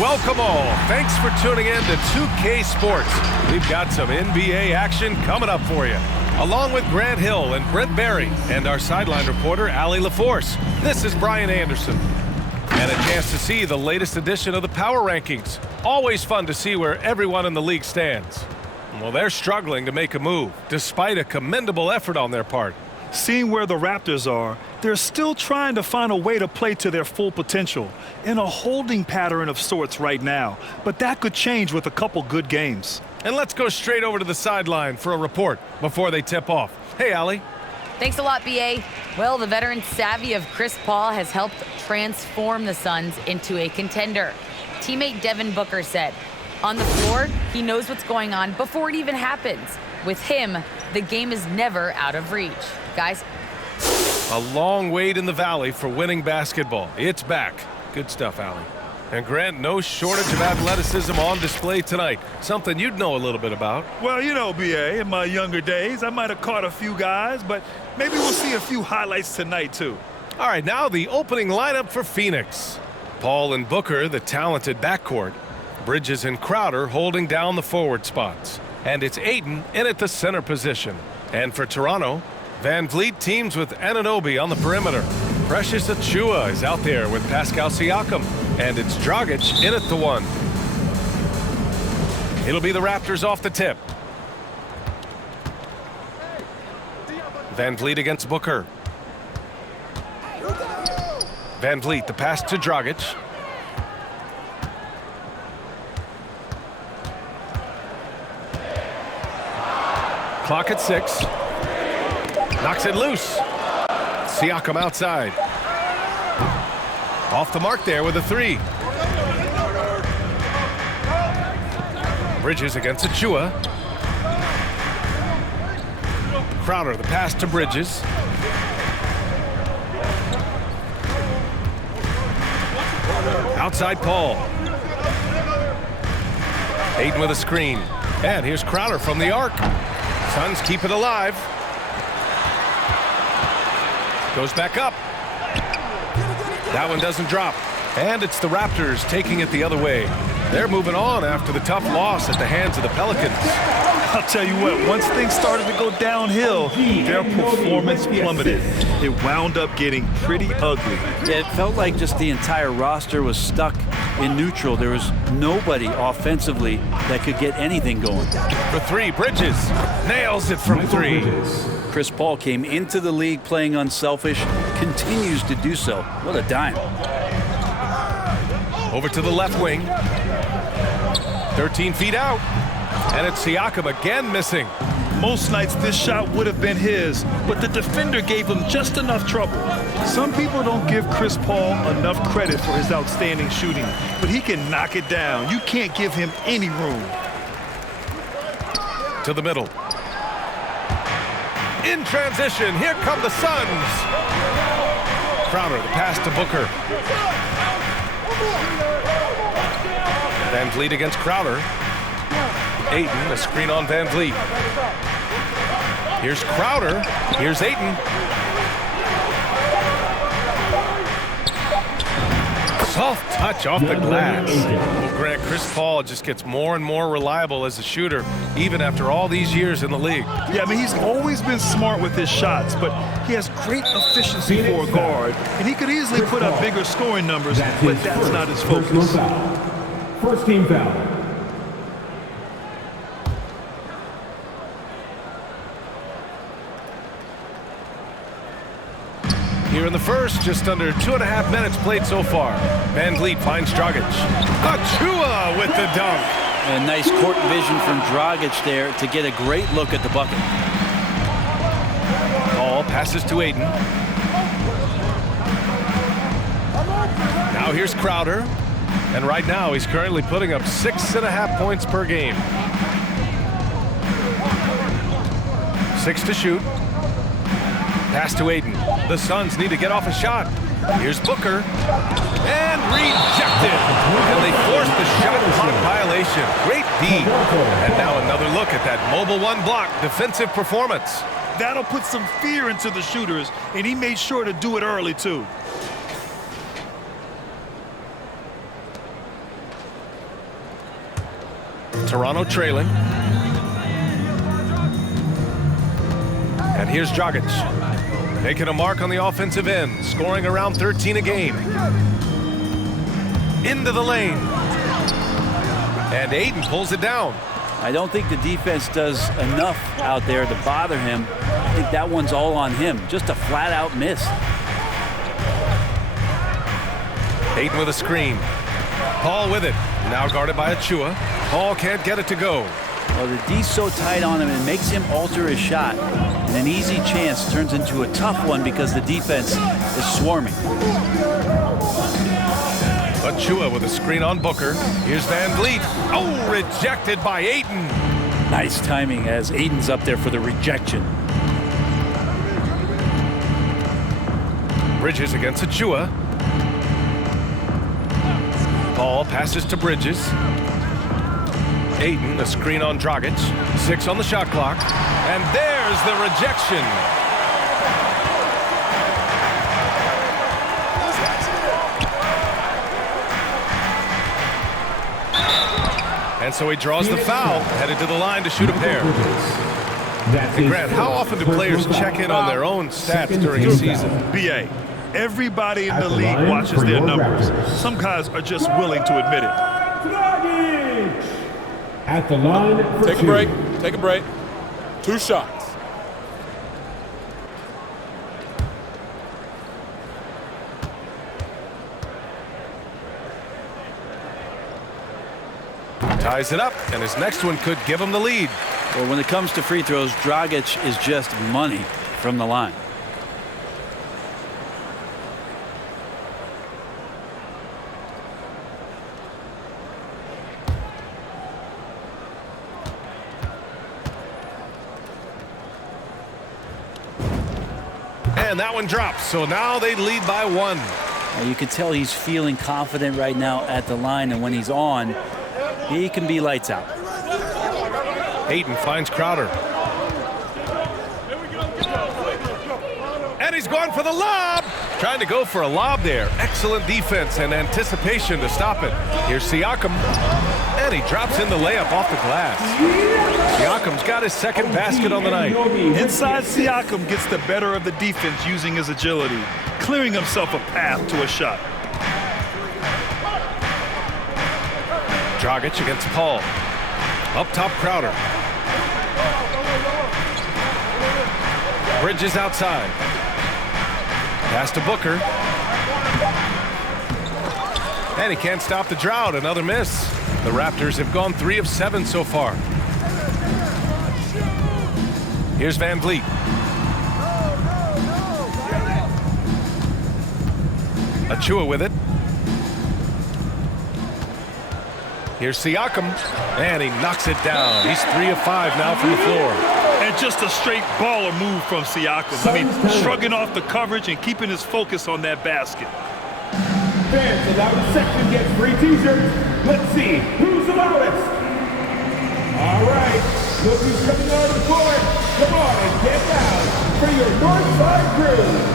Welcome all. Thanks for tuning in to 2K Sports. We've got some NBA action coming up for you, along with Grant Hill and Brent Barry and our sideline reporter, Allie LaForce. This is Brian Anderson. And a chance to see the latest edition of the Power Rankings. Always fun to see where everyone in the league stands. Well, they're struggling to make a move, despite a commendable effort on their part. Seeing where the Raptors are, they're still trying to find a way to play to their full potential in a holding pattern of sorts right now. But that could change with a couple good games. And let's go straight over to the sideline for a report before they tip off. Hey, Allie. Thanks a lot, B.A. Well, the veteran savvy of Chris Paul has helped transform the Suns into a contender. Teammate Devin Booker said, on the floor, he knows what's going on before it even happens. With him, the game is never out of reach. Guys? A long wait in the valley for winning basketball. It's back. Good stuff, Allie. And Grant, no shortage of athleticism on display tonight. Something you'd know a little bit about. Well, you know, B.A., in my younger days, I might have caught a few guys, but maybe we'll see a few highlights tonight, too. All right, now the opening lineup for Phoenix. Paul and Booker, the talented backcourt. Bridges and Crowder holding down the forward spots. And it's Ayton in at the center position. And for Toronto, Van Vliet teams with Anunoby on the perimeter. Precious Achiuwa is out there with Pascal Siakam. And it's Dragic in at the 1. It'll be the Raptors off the tip. Van Vliet against Booker. Van Vliet, the pass to Dragic. Clock at 6. Knocks it loose. Siakam outside. Off the mark there with a 3. Bridges against Achiuwa. Crowder, the pass to Bridges. Outside Paul. Ayton with a screen. And here's Crowder from the arc. Suns keep it alive. Goes back up. That one doesn't drop. And it's the Raptors taking it the other way. They're moving on after the tough loss at the hands of the Pelicans. I'll tell you what, once things started to go downhill, their performance plummeted. It wound up getting pretty ugly. Yeah, it felt like just the entire roster was stuck in neutral. There was nobody offensively that could get anything going. For 3, Bridges nails it from 3. Chris Paul came into the league playing unselfish, continues to do so. What a dime. Over to the left wing. 13 feet out. And it's Siakam again missing. Most nights this shot would have been his, but the defender gave him just enough trouble. Some people don't give Chris Paul enough credit for his outstanding shooting, but he can knock it down. You can't give him any room. To the middle. In transition, here come the Suns. Crowder, the pass to Booker. Van Vliet against Crowder. Ayton, a screen on Van Vliet. Here's Crowder. Here's Ayton. Soft touch off the glass. Well, Grant, Chris Paul just gets more and more reliable as a shooter, even after all these years in the league. Yeah, I mean, he's always been smart with his shots, but he has great efficiency for a guard, and he could easily put up bigger scoring numbers, but that's not his focus. First team foul. Here in the first, just under 2.5 minutes played so far. Van Vliet finds Dragic. Achiuwa with the dunk. A nice court vision from Dragic there to get a great look at the bucket. Ball passes to Ayton. Now here's Crowder. And right now he's currently putting up 6.5 points per game. 6 to shoot. Pass to Ayton. The Suns need to get off a shot. Here's Booker. And rejected. And they force the shot clock violation. Great D. And now another look at that mobile 1 block defensive performance. That'll put some fear into the shooters, and he made sure to do it early, too. Toronto trailing. And here's Dragic, making a mark on the offensive end, scoring around 13 a game. Into the lane. And Ayton pulls it down. I don't think the defense does enough out there to bother him. I think that one's all on him. Just a flat-out miss. Ayton with a screen. Paul with it. Now guarded by Achua. Paul can't get it to go. Well, the D's so tight on him, it makes him alter his shot. And an easy chance turns into a tough one because the defense is swarming. Achua with a screen on Booker. Here's Van Vliet. Oh, rejected by Ayton. Nice timing as Ayton's up there for the rejection. Bridges against Achua. Paul passes to Bridges. Ayton, a screen on Dragic. 6 on the shot clock. And there's the rejection. And so he draws the foul, headed to the line to shoot a pair. And Grant, how often do players check in on their own stats during a season? BA, everybody in the league watches their numbers. Some guys are just willing to admit it. At the line for Take a break. Take a break. 2 shots. Ties it up, and his next one could give him the lead. Well, when it comes to free throws, Dragic is just money from the line. And that one drops, so now they lead by 1. You can tell he's feeling confident right now at the line, and when he's on, he can be lights out. Ayton finds Crowder. And he's going for the lob. Trying to go for a lob there. Excellent defense and anticipation to stop it. Here's Siakam. And he drops in the layup off the glass. Siakam's got his second basket on the night. Inside Siakam gets the better of the defense using his agility, clearing himself a path to a shot. Dragic against Paul. Up top, Crowder. Bridges outside. Pass to Booker. And he can't stop the drought. Another miss. The Raptors have gone 3 of 7 so far. Here's Van Vliet. Achua with it. Here's Siakam, and he knocks it down. He's 3 of 5 now from the floor. And just a straight baller move from Siakam. I mean, shrugging off the coverage and keeping his focus on that basket. Fans, the loudest section gets free t-shirts. Let's see who's the loudest. All right, look who's coming on the court. Come on and get down for your Northside crew.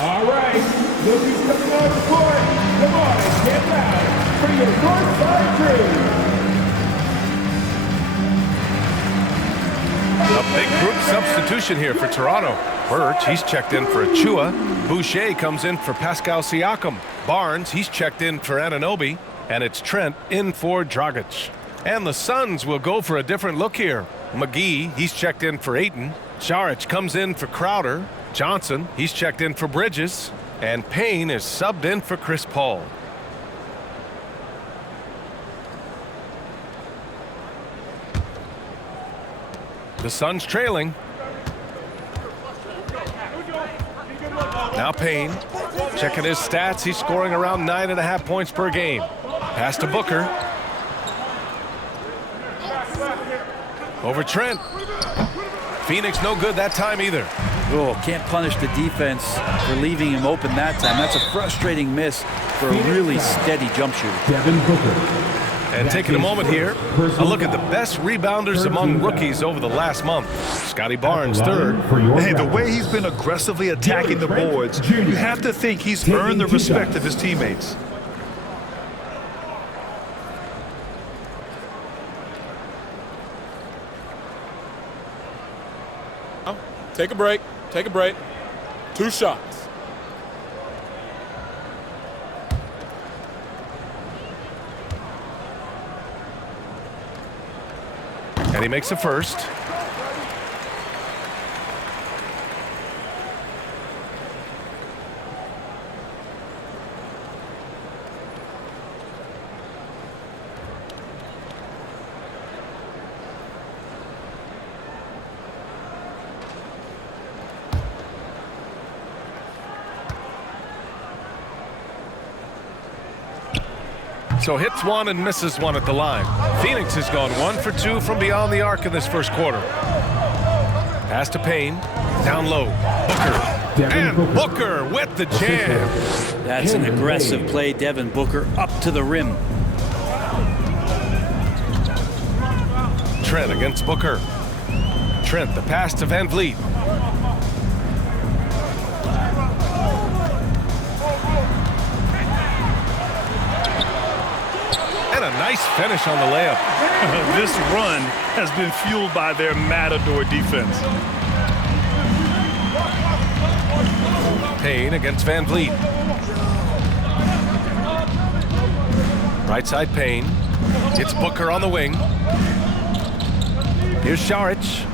All right, look who's coming on the court. Come on and get down for your Northside crew. A big group substitution here for Toronto. Birch, he's checked in for Achua. Boucher comes in for Pascal Siakam. Barnes, he's checked in for Anunoby. And it's Trent in for Dragic. And the Suns will go for a different look here. McGee, he's checked in for Ayton. Saric comes in for Crowder. Johnson, he's checked in for Bridges. And Payne is subbed in for Chris Paul. The Suns trailing. Now Payne, checking his stats. He's scoring around 9.5 points per game. Pass to Booker. Over Trent. Phoenix no good that time either. Oh, can't punish the defense for leaving him open that time. That's a frustrating miss for a really steady jump shooter. Devin Booker. And taking a moment here, a look at the best rebounders among rookies over the last month. Scotty Barnes, third. Hey, the way he's been aggressively attacking the boards, you have to think he's earned the respect of his teammates. Take a break. Take a break. 2 shots. And he makes a first. So hits one and misses one at the line. Phoenix has gone 1 for 2 from beyond the arc in this first quarter. Pass to Payne. Down low. Booker. And Booker with the jam. That's an aggressive play. Devin Booker up to the rim. Trent against Booker. Trent, the pass to Van Vliet. And a nice finish on the layup. This run has been fueled by their matador defense. Payne against Van Vliet. Right side Payne. It's Booker on the wing. Here's Saric.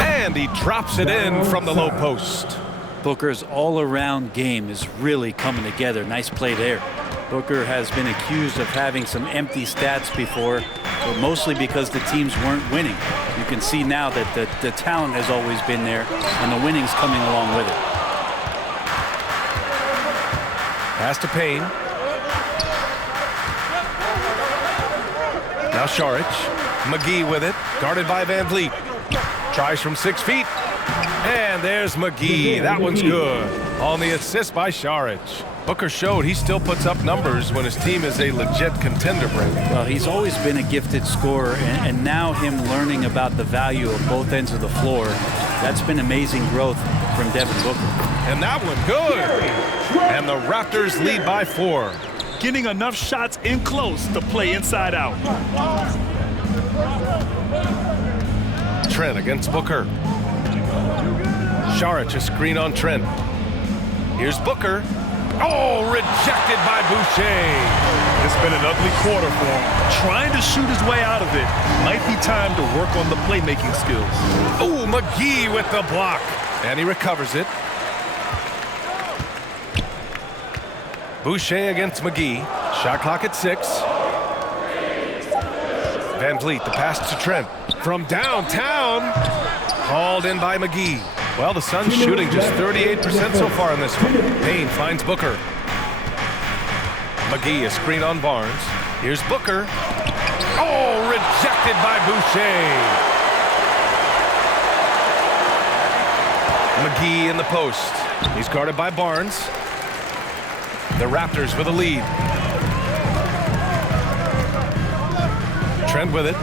And he drops it in from the low post. Booker's all-around game is really coming together. Nice play there. Booker has been accused of having some empty stats before, but mostly because the teams weren't winning. You can see now that the talent has always been there, and the winning's coming along with it. Pass to Payne. Now Saric. McGee with it, guarded by Van Vliet. Tries from 6 feet. And there's McGee. That one's good. On the assist by Saric. Booker showed he still puts up numbers when his team is a legit contender, Brent. Well, he's always been a gifted scorer, and now him learning about the value of both ends of the floor, that's been amazing growth from Devin Booker. And that one good. And the Raptors lead by 4. Getting enough shots in close to play inside out. Trent against Booker. Saric, a screen on Trent. Here's Booker. Oh, rejected by Boucher. It's been an ugly quarter for him. Trying to shoot his way out of it. Might be time to work on the playmaking skills. Oh, McGee with the block. And he recovers it. Boucher against McGee. Shot clock at 6. Van Vliet, the pass to Trent. From downtown. Hauled in by McGee. Well, the Suns shooting just 38% so far in this one. Payne finds Booker. McGee, a screen on Barnes. Here's Booker. Oh, rejected by Boucher. McGee in the post. He's guarded by Barnes. The Raptors with a lead. Trent with it.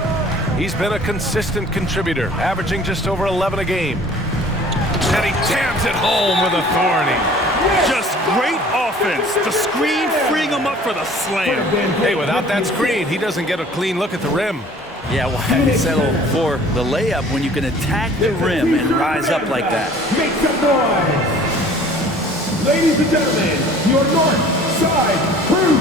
He's been a consistent contributor, averaging just over 11 a game. And he jams it home with authority. Just great offense. The screen freeing him up for the slam. Hey, without that screen, he doesn't get a clean look at the rim. Yeah, why settle for the layup when you can attack the rim and rise up like that? Make some noise! Ladies and gentlemen, your North Side Crew!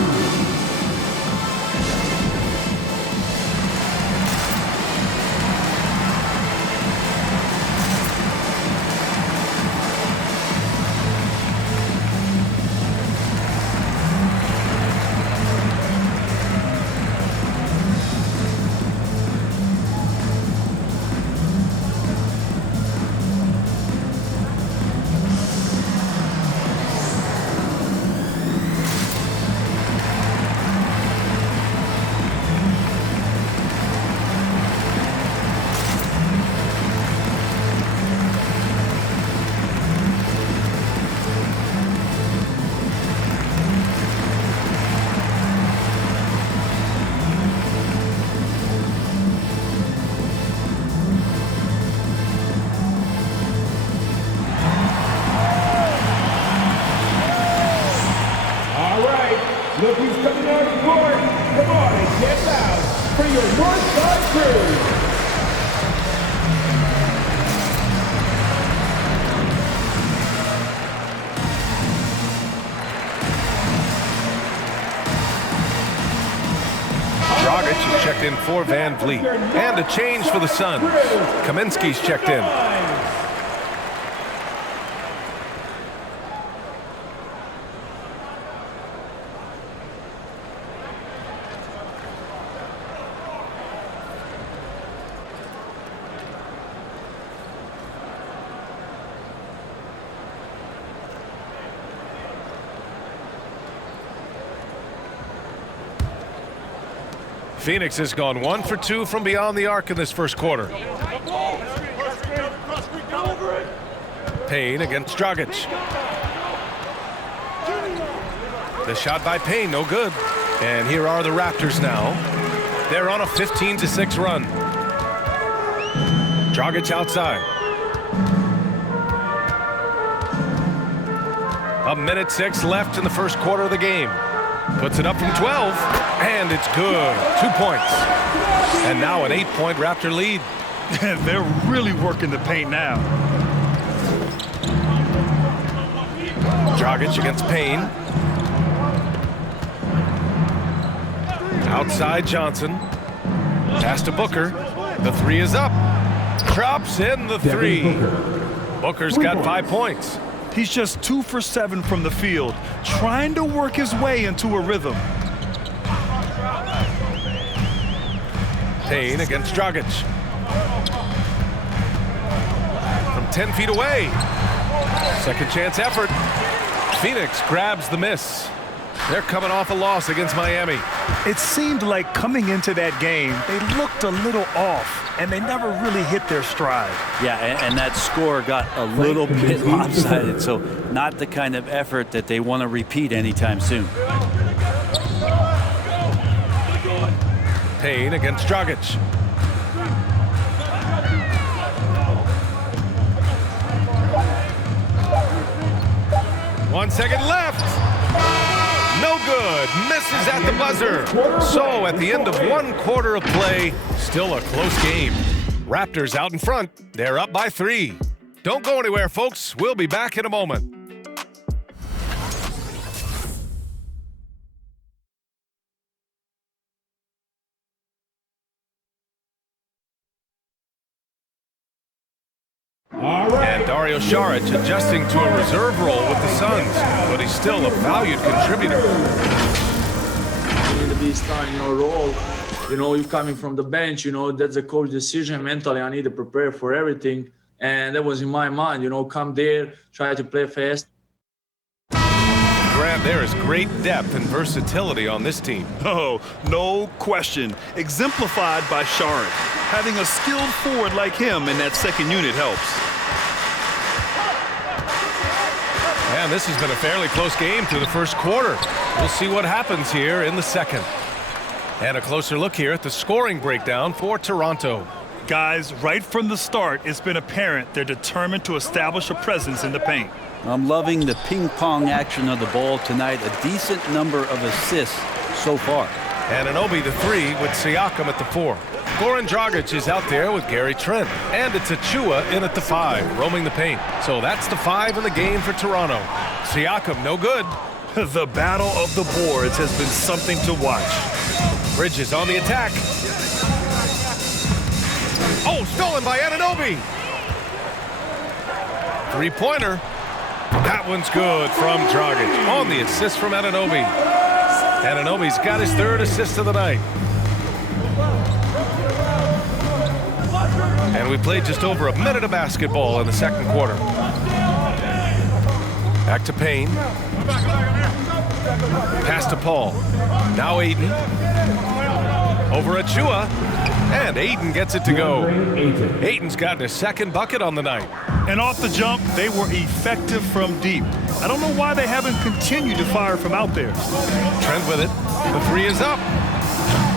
Look who's coming on the court. Come on and get loud for your Northside crew. Dragic is checked in for Van Vliet. And a change for the Suns. Kaminsky's checked in. Phoenix has gone 1 for 2 from beyond the arc in this first quarter. Payne against Dragic. The shot by Payne, no good. And here are the Raptors now. They're on a 15-6 run. Dragic outside. A minute 6 left in the first quarter of the game. Puts it up from 12, and it's good. 2 points. And now an 8-point Raptor lead. They're really working the paint now. Dragic against Payne. Outside Johnson. Pass to Booker. The 3 is up. Drops in the 3. Booker's got 5 points. He's just 2 for 7 from the field, trying to work his way into a rhythm. Payne against Dragic. From 10 feet away. Second chance effort. Phoenix grabs the miss. They're coming off a loss against Miami. It seemed like coming into that game, they looked a little off, and they never really hit their stride. Yeah, and that score got a little bit lopsided, so not the kind of effort that they want to repeat anytime soon. Payne against Dragic. One second left. No good. Misses at the buzzer. So at the end of 1 quarter of play, still a close game. Raptors out in front. They're up by 3. Don't go anywhere, folks. We'll be back in a moment. And Dario Saric adjusting to a reserve role with the Suns, but he's still a valued contributor. You need to be starting your role. You know, you're coming from the bench, you know, that's a coach decision. Mentally, I need to prepare for everything. And that was in my mind, you know, come there, try to play fast. Grant, there is great depth and versatility on this team. Oh, no question. Exemplified by Saric. Having a skilled forward like him in that second unit helps. And this has been a fairly close game through the first quarter. We'll see what happens here in the second. And a closer look here at the scoring breakdown for Toronto. Guys, right from the start, it's been apparent they're determined to establish a presence in the paint. I'm loving the ping-pong action of the ball tonight. A decent number of assists so far. And Anunoby the 3 with Siakam at the 4. Goran Dragic is out there with Gary Trent. And it's Achua in at the 5, roaming the paint. So that's the 5 in the game for Toronto. Siakam, no good. The battle of the boards has been something to watch. Bridges on the attack. Oh, stolen by Anunoby. 3-pointer. That one's good from Dragic on the assist from Anunoby. Anunoby's got his 3rd assist of the night. And we played just over a minute of basketball in the second quarter. Back to Payne. Pass to Paul. Now Aiden. Over Achua. And Aiden gets it to go. Aiden's gotten his 2nd bucket on the night. And off the jump, they were effective from deep. I don't know why they haven't continued to fire from out there. Trent with it. The 3 is up.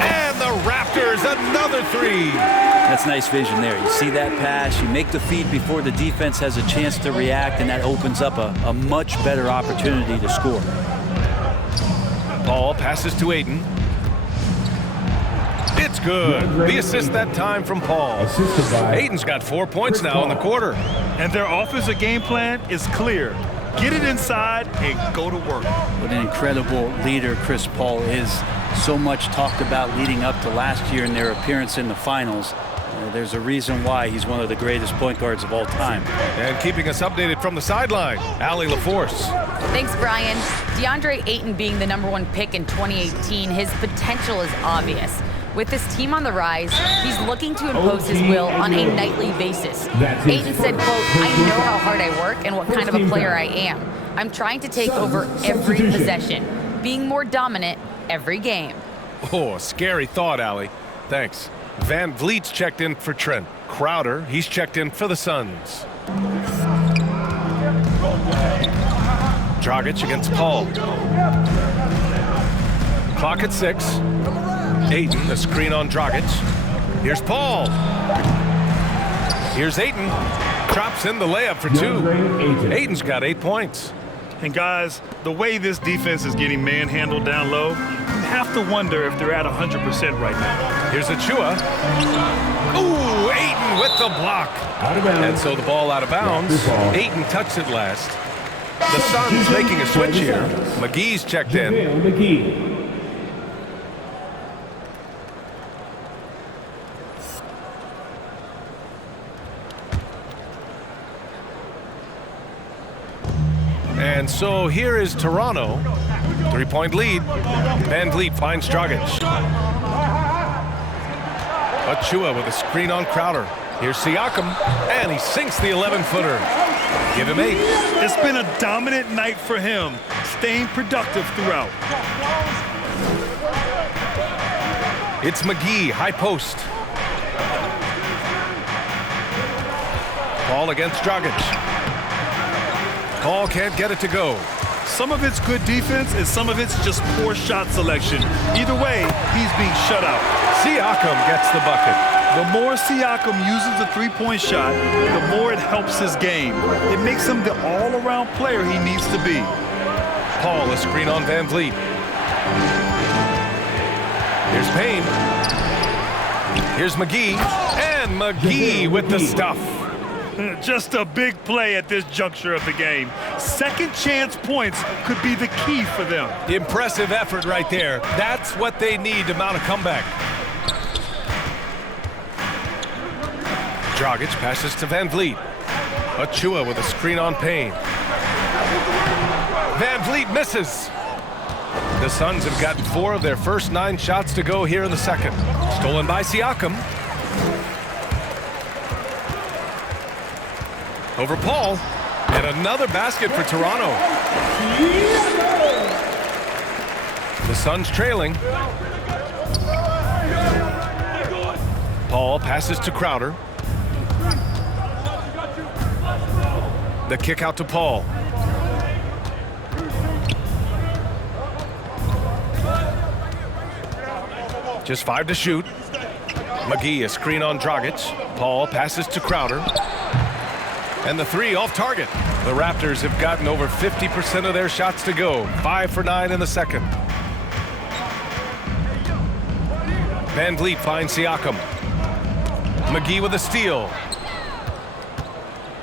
And the Raptors, another 3. That's nice vision there. You see that pass, you make the feed before the defense has a chance to react, and that opens up a much better opportunity to score. Paul passes to Ayton. It's good. The assist that time from Paul. Ayton's got 4 points now in the quarter. And their offensive game plan is clear. Get it inside and go to work. What an incredible leader Chris Paul is. So much talked about leading up to last year in their appearance in the finals. There's a reason why he's one of the greatest point guards of all time. And keeping us updated from the sideline, Allie LaForce. Thanks, Brian. DeAndre Ayton being the #1 pick in 2018, his potential is obvious. With his team on the rise, he's looking to impose his will on a nightly basis. Ayton said, quote, "I know how hard I work and what kind of a player I am. I'm trying to take over every possession, being more dominant every game." Oh, a scary thought, Allie. Thanks. Van Vliet's checked in for Trent. Crowder, he's checked in for the Suns. Dragic against Paul. Clock at 6. Ayton, the screen on Dragic. Here's Paul. Here's Ayton. Drops in the layup for 2. Ayton's got 8 points. And guys, the way this defense is getting manhandled down low, you have to wonder if they're at 100% right now. Here's Achua. Ooh, Ayton with the block. And so the ball out of bounds. Ayton touched it last. The Suns making a switch here. McGee's checked in. And so here is Toronto. 3-point lead. Van Vliet finds Dragic. Achua with a screen on Crowder. Here's Siakam, and he sinks the 11-footer. Give him 8. It's been a dominant night for him, staying productive throughout. It's McGee, high post. Paul against Dragic. Paul can't get it to go. Some of it's good defense, and some of it's just poor shot selection. Either way, he's being shut out. Siakam gets the bucket. The more Siakam uses the three-point shot, the more it helps his game. It makes him the all-around player he needs to be. Paul, a screen on Van Vliet. Here's Payne. Here's McGee. And McGee with the stuff. Just a big play at this juncture of the game. Second chance points could be the key for them. Impressive effort right there. That's what they need to mount a comeback. Dragic passes to Van Vliet. Achua with a screen on Payne. Van Vliet misses. The Suns have gotten 4 of their first 9 shots to go here in the second. Stolen by Siakam. Over Paul, and another basket for Toronto. The Suns trailing. Paul passes to Crowder. The kick out to Paul. Just 5 to shoot. McGee, a screen on Dragic. Paul passes to Crowder. And the 3 off target. The Raptors have gotten over 50% of their shots to go. 5 for 9 in the second. Van Vliet finds Siakam. McGee with a steal.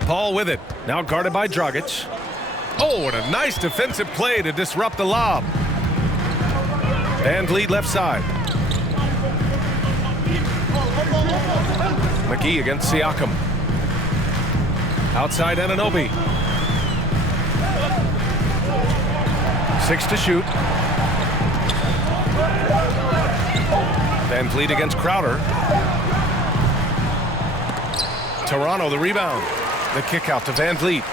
Paul with it. Now guarded by Dragic. Oh, and a nice defensive play to disrupt the lob. Van Vliet left side. McGee against Siakam. Outside Anunoby. 6 to shoot. Van Vliet against Crowder. Toronto the rebound. The kick out to Van Vliet.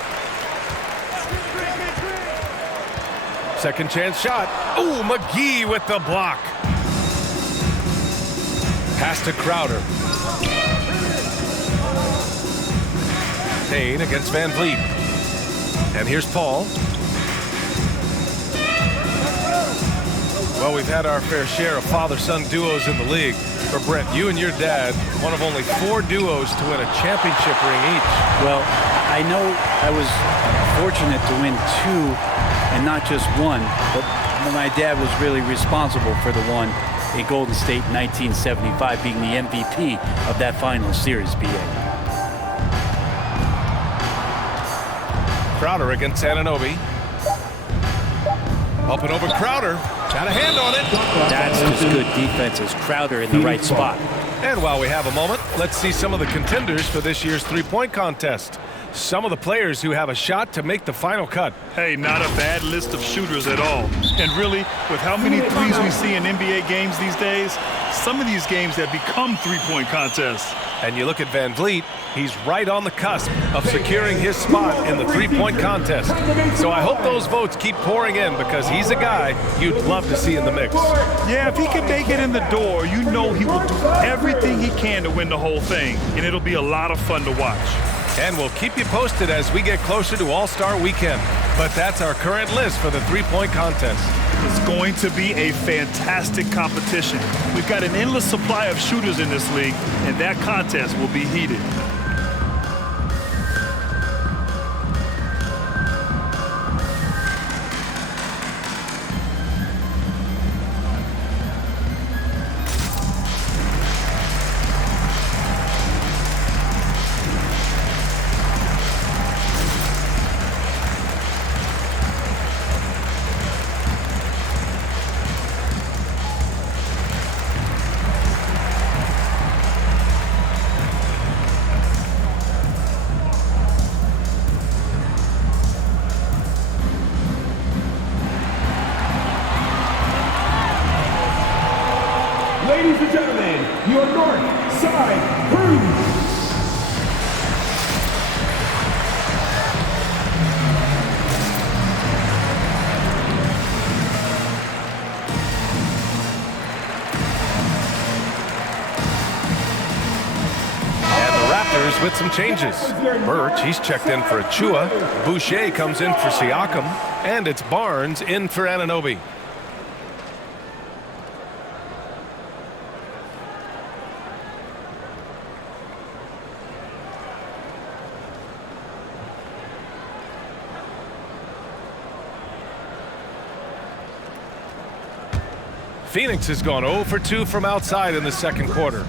Second chance shot. Ooh, McGee with the block. Pass to Crowder. Payne against Van Vliet. And here's Paul. Well, we've had our fair share of father-son duos in the league. But Brent, you and your dad, one of only 4 duos to win a championship ring each. Well, I know I was fortunate to win 2 and not just one, but my dad was really responsible for the one in Golden State in 1975, being the MVP of that final series, BA. Crowder against Anunoby. Up and over Crowder. Got a hand on it. That's just good defense as Crowder in the right spot. And while we have a moment, let's see some of the contenders for this year's three-point contest. Some of the players who have a shot to make the final cut. Hey, not a bad list of shooters at all. And really, with how many threes we see in NBA games these days, some of these games have become three-point contests. And you look at Van Vliet, he's right on the cusp of securing his spot in the three-point contest. So I hope those votes keep pouring in because he's a guy you'd love to see in the mix. Yeah, if he can make it in the door, you know he will do everything he can to win the whole thing. And it'll be a lot of fun to watch. And we'll keep you posted as we get closer to All-Star Weekend. But that's our current list for the three-point contest. It's going to be a fantastic competition. We've got an endless supply of shooters in this league, and that contest will be heated. Ladies and gentlemen, your North Side Crew. Raptors with some changes. Birch, he's checked in for Achua. Boucher comes in for Siakam. And it's Barnes in for Anunoby. Phoenix has gone 0 for 2 from outside in the second quarter.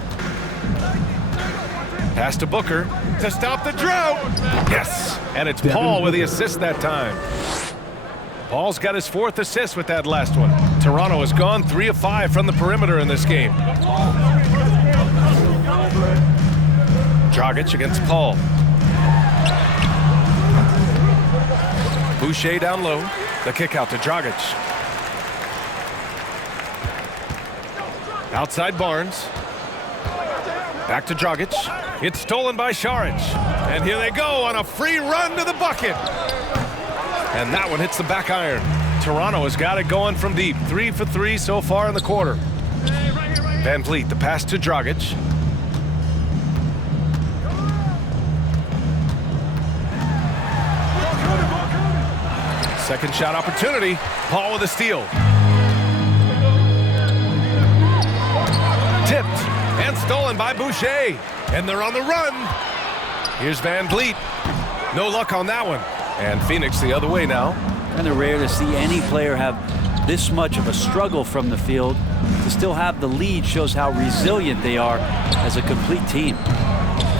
Pass to Booker to stop the drought. Yes, and it's Paul with the assist that time. Paul's got his 4th assist with that last one. Toronto has gone 3 of 5 from the perimeter in this game. Dragic against Paul. Boucher down low. The kick out to Dragic. Outside Barnes. Back to Dragic. It's stolen by Šarić. And here they go on a free run to the bucket. And that one hits the back iron. Toronto has got it going from deep. 3 for 3 so far in the quarter. Van Vliet, the pass to Dragic. Second shot opportunity. Paul with a steal. Tipped and stolen by Boucher. And they're on the run. Here's Van Vliet. No luck on that one. And Phoenix the other way now. Kind of rare to see any player have this much of a struggle from the field. To still have the lead shows how resilient they are as a complete team.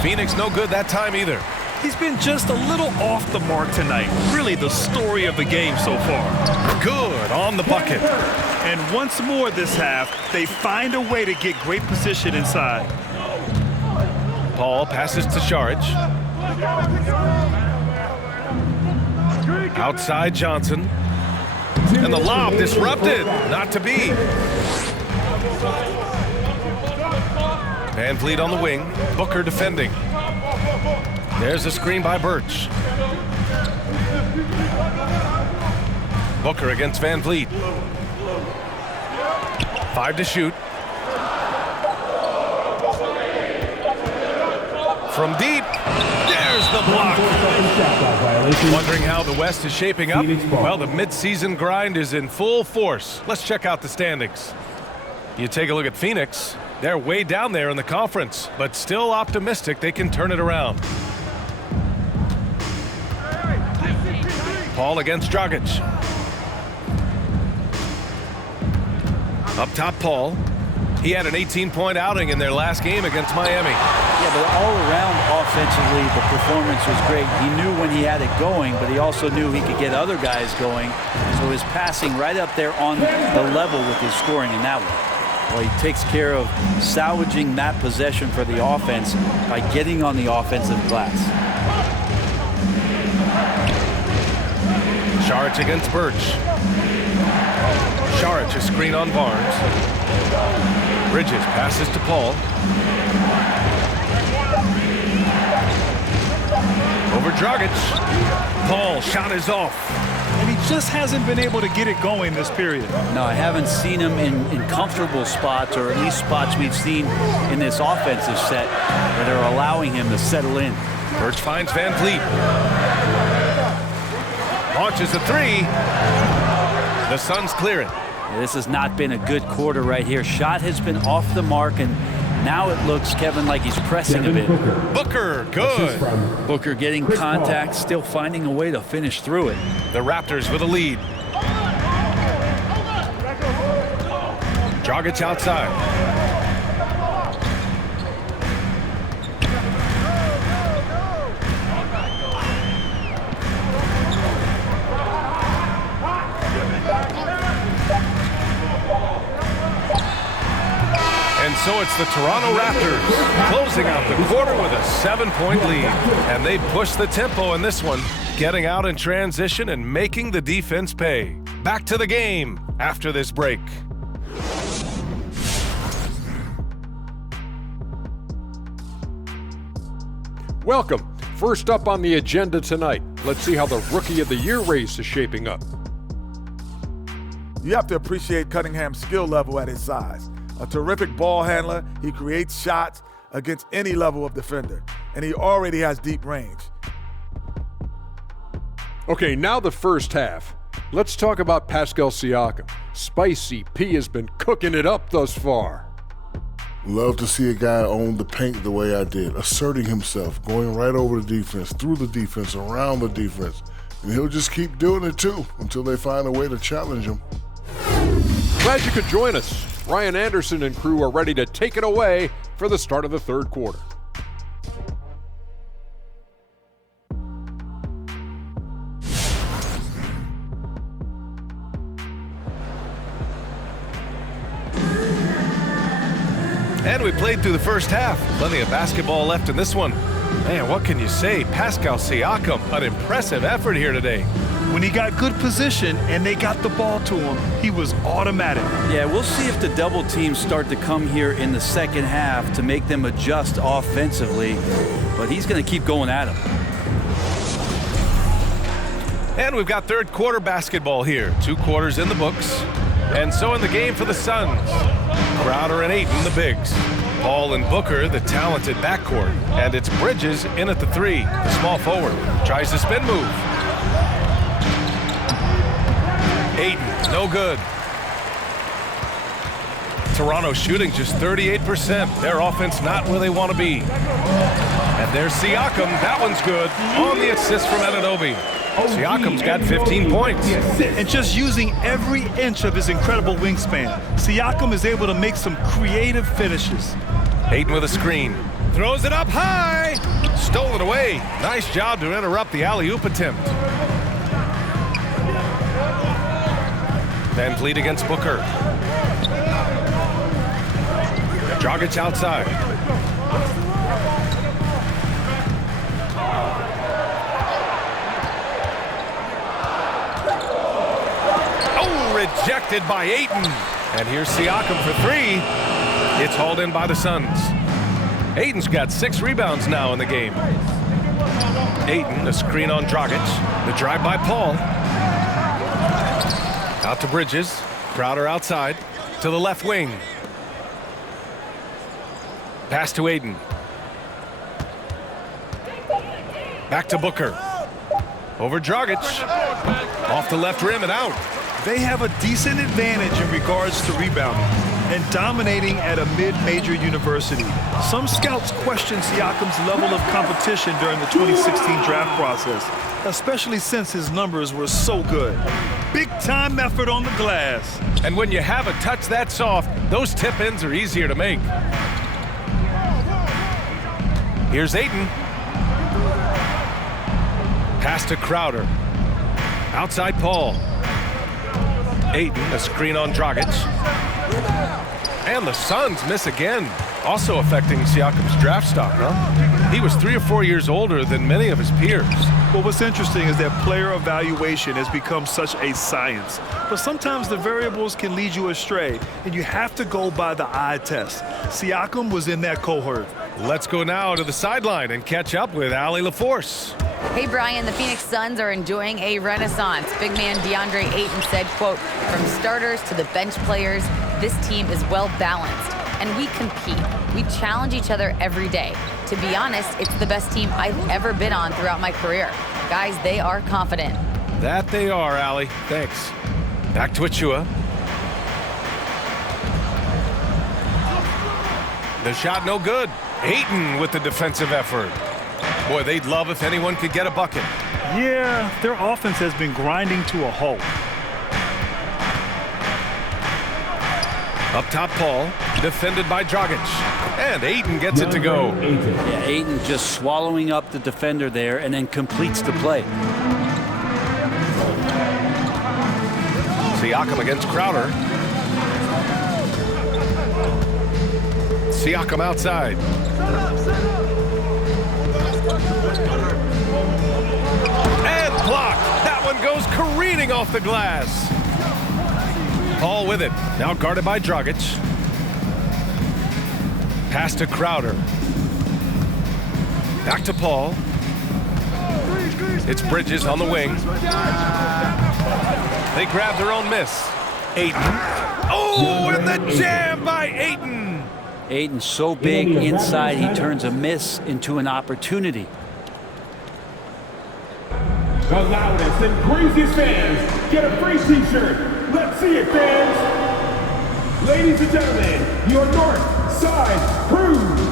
Phoenix no good that time either. He's been just a little off the mark tonight. Really the story of the game so far. Good on the bucket. And once more this half, they find a way to get great position inside. Paul passes to Šarić. Outside Johnson. And the lob disrupted. Not to be. Van Vliet on the wing. Booker defending. There's a screen by Birch. Booker against Van Vliet. 5 to shoot. From deep. There's the block. Wondering how the West is shaping up? Well, the midseason grind is in full force. Let's check out the standings. You take a look at Phoenix. They're way down there in the conference, but still optimistic they can turn it around. Paul against Dragic. Up top, Paul. He had an 18-point outing in their last game against Miami. Yeah, but all around offensively, the performance was great. He knew when he had it going, but he also knew he could get other guys going. So his passing right up there on the level with his scoring in that one. Well, he takes care of salvaging that possession for the offense by getting on the offensive glass. Saric against Birch. Saric, a screen on Barnes. Bridges passes to Paul. Over Dragic. Paul, shot is off. And he just hasn't been able to get it going this period. No, I haven't seen him in comfortable spots, or at least spots we've seen in this offensive set that are allowing him to settle in. Birch finds Van Vliet. Launches a three. The Suns clear it. This has not been a good quarter right here. Shot has been off the mark, and now it looks, Kevin, like he's pressing a bit. Booker, good. Booker getting contact, still finding a way to finish through it. The Raptors with a lead. Dragic outside. And so it's the Toronto Raptors closing out the quarter with a 7-point lead. And they push the tempo in this one, getting out in transition and making the defense pay. Back to the game after this break. Welcome. First up on the agenda tonight, let's see how the Rookie of the Year race is shaping up. You have to appreciate Cunningham's skill level at his size. A terrific ball handler, he creates shots against any level of defender, and he already has deep range. Okay, now the first half. Let's talk about Pascal Siakam. Spicy P has been cooking it up thus far. Love to see a guy own the paint the way I did, asserting himself, going right over the defense, through the defense, around the defense. And he'll just keep doing it too until they find a way to challenge him. Glad you could join us. Ryan Anderson and crew are ready to take it away for the start of the third quarter. And we played through the first half. Plenty of basketball left in this one. Man, what can you say? Pascal Siakam, an impressive effort here today. When he got good position and they got the ball to him, he was automatic. Yeah, we'll see if the double teams start to come here in the second half to make them adjust offensively, but he's going to keep going at him. And we've got third quarter basketball here. 2 quarters in the books. And so in the game for the Suns, Crowder and Ayton, the bigs. Paul and Booker, the talented backcourt. And it's Bridges in at the 3, the small forward. Tries the spin move. Ayton, no good. Toronto shooting just 38%. Their offense not where they want to be. And there's Siakam. That one's good. On the assist from Anunoby. Siakam's got 15 points. And just using every inch of his incredible wingspan, Siakam is able to make some creative finishes. Ayton with a screen. Throws it up high. Stole it away. Nice job to interrupt the alley-oop attempt. Van Vliet against Booker. Dragic outside. Oh, rejected by Ayton. And here's Siakam for 3. It's hauled in by the Suns. Ayton's got 6 rebounds now in the game. Ayton, a screen on Dragic. The drive by Paul. Out to Bridges. Crowder outside. To the left wing. Pass to Ayton. Back to Booker. Over Dragic. Off the left rim and out. They have a decent advantage in regards to rebounding and dominating at a mid-major university. Some scouts question Siakam's level of competition during the 2016 draft process, especially since his numbers were so good. Big-time effort on the glass. And when you have a touch that soft, those tip-ins are easier to make. Here's Ayton. Pass to Crowder. Outside Paul. Ayton, a screen on Dragic. And the Suns miss again, also affecting Siakam's draft stock, huh? He was 3 or 4 years older than many of his peers. Well, what's interesting is that player evaluation has become such a science. But sometimes the variables can lead you astray, and you have to go by the eye test. Siakam was in that cohort. Let's go now to the sideline and catch up with Allie LaForce. Hey, Brian, the Phoenix Suns are enjoying a renaissance. Big man DeAndre Ayton said, quote, "From starters to the bench players, this team is well balanced, and we compete. We challenge each other every day. To be honest, it's the best team I've ever been on throughout my career. Guys, they are confident." That they are, Allie. Thanks. Back to Achua. The shot no good. Ayton with the defensive effort. Boy, they'd love if anyone could get a bucket. Yeah, their offense has been grinding to a halt. Up top, Paul, defended by Dragic. And Ayton gets it to go. Yeah, Ayton just swallowing up the defender there and then completes the play. Siakam against Crowder. Siakam outside. And blocked. That one goes careening off the glass. Paul with it. Now guarded by Dragic. Pass to Crowder. Back to Paul. It's Bridges on the wing. They grab their own miss. Ayton. Oh, and the jam by Ayton. Ayton's so big inside, he turns a miss into an opportunity. The loudest and craziest fans get a free t-shirt. Let's see it, fans. Ladies and gentlemen, your North Side Crew.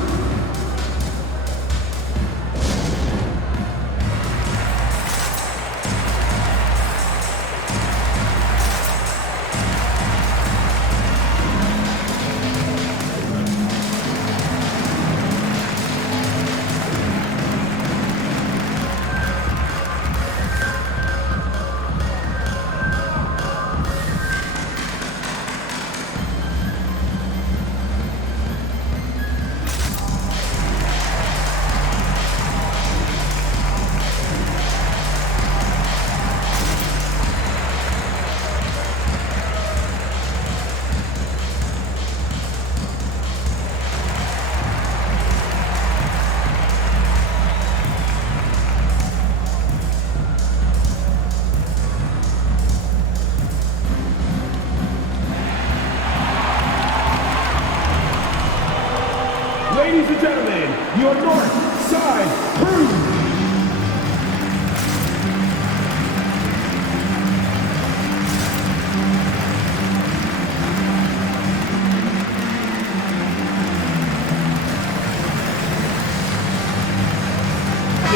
Ladies and gentlemen, your North Side Crew.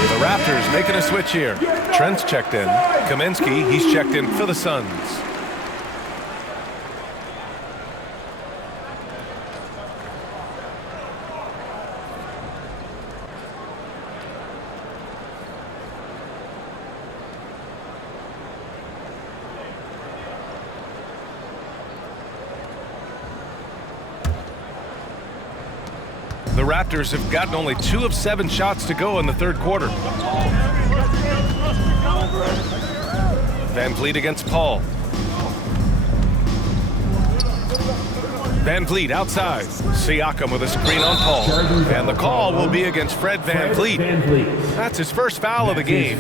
The Raptors making a switch here. Trent's checked in. Kaminsky, he's checked in for the Suns. The Raptors have gotten only 2 of 7 shots to go in the third quarter. Van Vliet against Paul. Van Vliet outside. Siakam with a screen on Paul. And the call will be against Fred Van Vliet. That's his first foul of the game.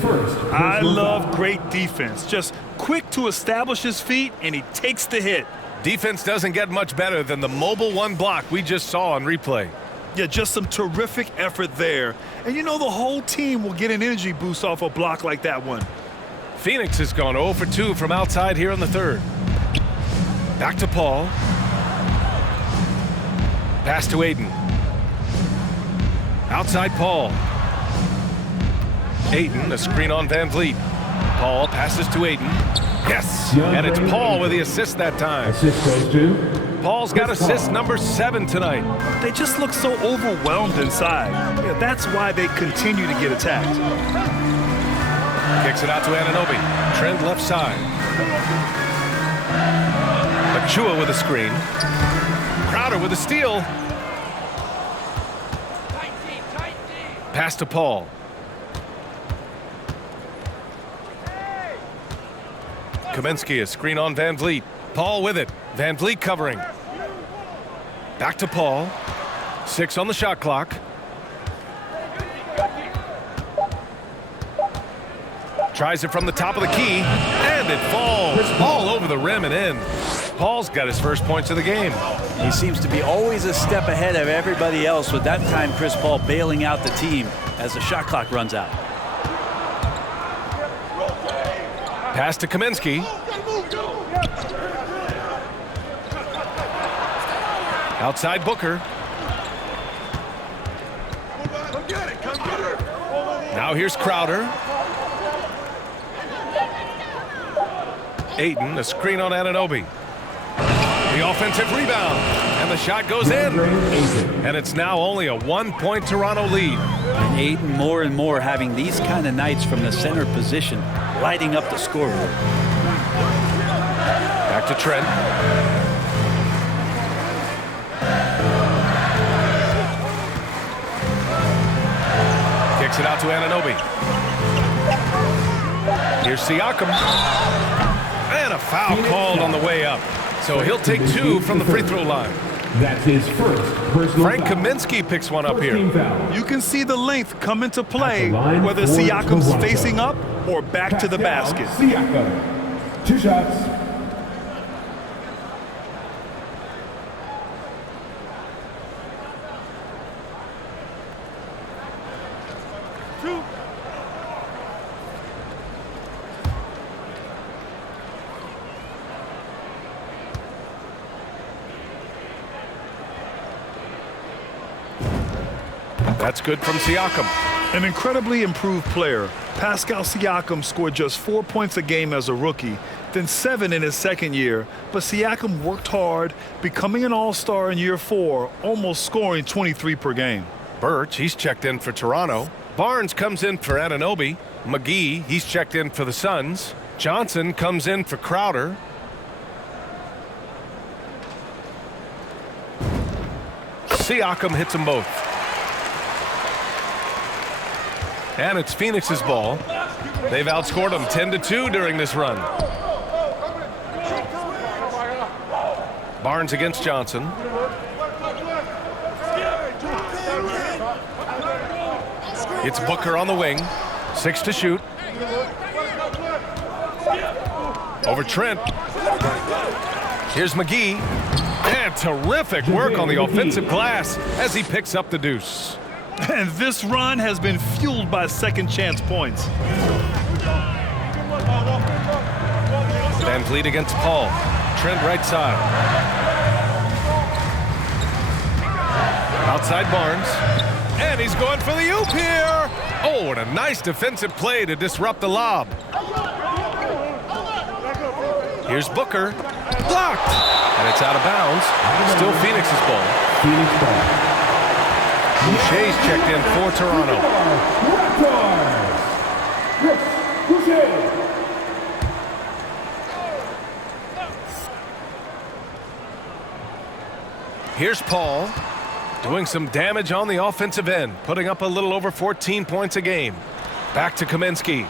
I love great defense. Just quick to establish his feet, and he takes the hit. Defense doesn't get much better than the mobile one block we just saw on replay. Yeah, just some terrific effort there. And you know the whole team will get an energy boost off a block like that one. Phoenix has gone 0 for 2 from outside here in the third. Back to Paul. Pass to Ayton. Outside Paul. Ayton, a screen on Van Vliet. Paul passes to Ayton. Yes, and it's Paul with the assist that time. Assist goes to Paul's got assist number 7 tonight. They just look so overwhelmed inside. Yeah, that's why they continue to get attacked. Kicks it out to Anunoby. Trent left side. Achua with a screen. Crowder with a steal. Pass to Paul. Kaminsky, a screen on Van Vliet. Paul with it. Van Vliet covering. Back to Paul. 6 on the shot clock. Tries it from the top of the key, and it falls all over the rim and in. Paul's got his first points of the game. He seems to be always a step ahead of everybody else, with that time Chris Paul bailing out the team as the shot clock runs out. Pass to Kaminsky. Outside Booker. Now here's Crowder. Ayton, a screen on Anunoby. The offensive rebound, and the shot goes in. And it's now only a 1-point Toronto lead. And Ayton more and more having these kind of nights from the center position, lighting up the scoreboard. Back to Trent. Kicks it out to Anunoby. Here's Siakam. And a foul called on the way up. So he'll take 2 from the free throw line. That's his first personal Frank foul. Kaminsky picks one up First here. team foul. You can see the length come into play, At the line whether for Siakam's Toronto. facing up or back to the Pascal basket. Siakam. 2 shots. That's good from Siakam. An incredibly improved player, Pascal Siakam scored just 4 points a game as a rookie, then 7 in his second year. But Siakam worked hard, becoming an all-star in year 4, almost scoring 23 per game. Birch, he's checked in for Toronto. Barnes comes in for Anunoby. McGee, he's checked in for the Suns. Johnson comes in for Crowder. Siakam hits them both. And it's Phoenix's ball. They've outscored them 10-2 during this run. Barnes against Johnson. It's Booker on the wing. 6 to shoot. Over Trent. Here's McGee. And terrific work on the offensive glass as he picks up the deuce. And this run has been fueled by second chance points. Van Vliet against Paul. Trent right side. Outside Barnes. And he's going for the oop here. Oh, and a nice defensive play to disrupt the lob. Here's Booker. Blocked. And it's out of bounds. Still Phoenix's ball. Phoenix ball. Boucher's checked in for Toronto. Raptors. Chris Boucher. Here's Paul doing some damage on the offensive end, putting up a little over 14 points a game. Back to Kaminsky.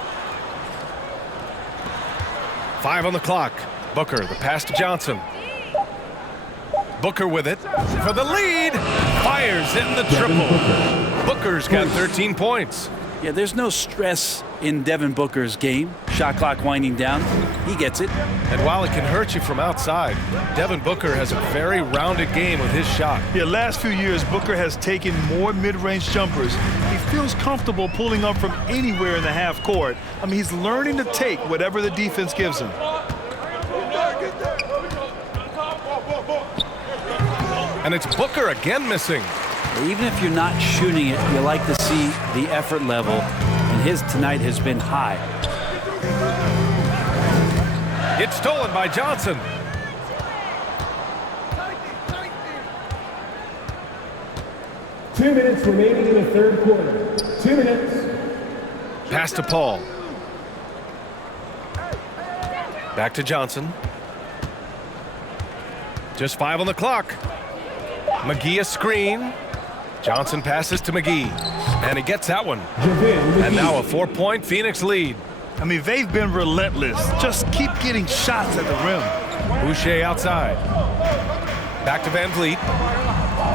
5 on the clock. Booker, the pass to Johnson. Booker with it for the lead. Fires in the triple. Booker's got 13 points. Yeah, there's no stress in Devin Booker's game. Shot clock winding down. He gets it. And while it can hurt you from outside, Devin Booker has a very rounded game with his shot. Yeah, last few years, Booker has taken more mid-range jumpers. He feels comfortable pulling up from anywhere in the half court. I mean, he's learning to take whatever the defense gives him. And it's Booker again missing. Even if you're not shooting it, you like to see the effort level and his tonight has been high. It's stolen by Johnson. Two minutes remaining in the third quarter. 2 minutes. Pass to Paul. Back to Johnson. Just 5 on the clock. McGee a screen. Johnson passes to McGee. And he gets that one. And now a 4-point Phoenix lead. I mean, they've been relentless. Just keep getting shots at the rim. Boucher outside. Back to Van Vliet.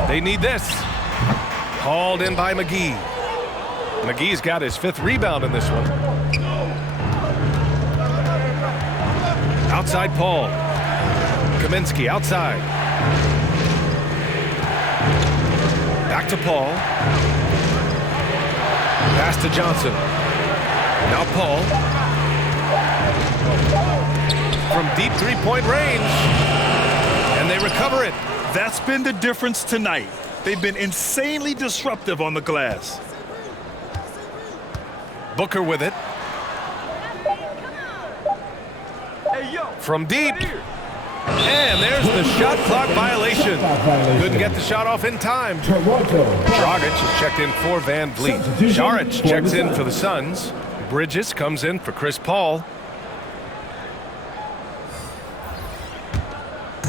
They need this. Hauled in by McGee. McGee's got his 5th rebound in this one. Outside Paul. Kaminsky outside. Back to Paul. Pass to Johnson. Now Paul. From deep 3-point range. And they recover it. That's been the difference tonight. They've been insanely disruptive on the glass. Booker with it. From deep. And there's the shot clock violation. Couldn't get the shot off in time. Dragic is checked in for Van Vliet. Saric checks in for the Suns. Bridges comes in for Chris Paul.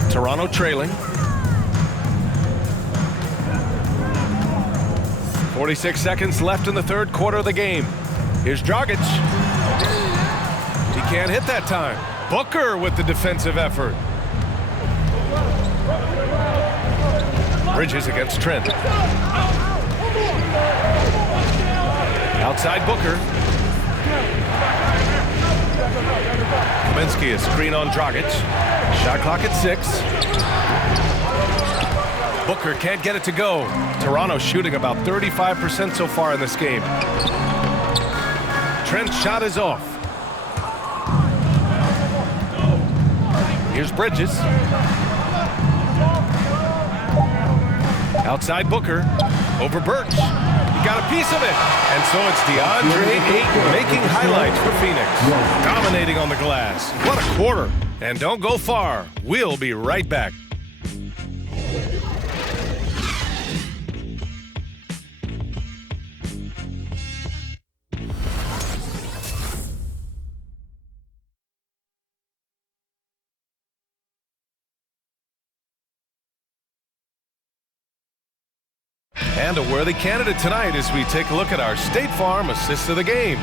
Toronto trailing. 46 seconds left in the third quarter of the game. Here's Dragic. He can't hit that time. Booker with the defensive effort. Bridges against Trent. Outside Booker. Kaminsky a screen on Dragic. Shot clock at 6. Booker can't get it to go. Toronto shooting about 35% so far in this game. Trent's shot is off. Here's Bridges. Outside Booker. Over Birch. He got a piece of it. And so it's DeAndre Ayton making highlights for Phoenix. Dominating on the glass. What a quarter. And don't go far. We'll be right back. And a worthy candidate tonight as we take a look at our State Farm assist of the game.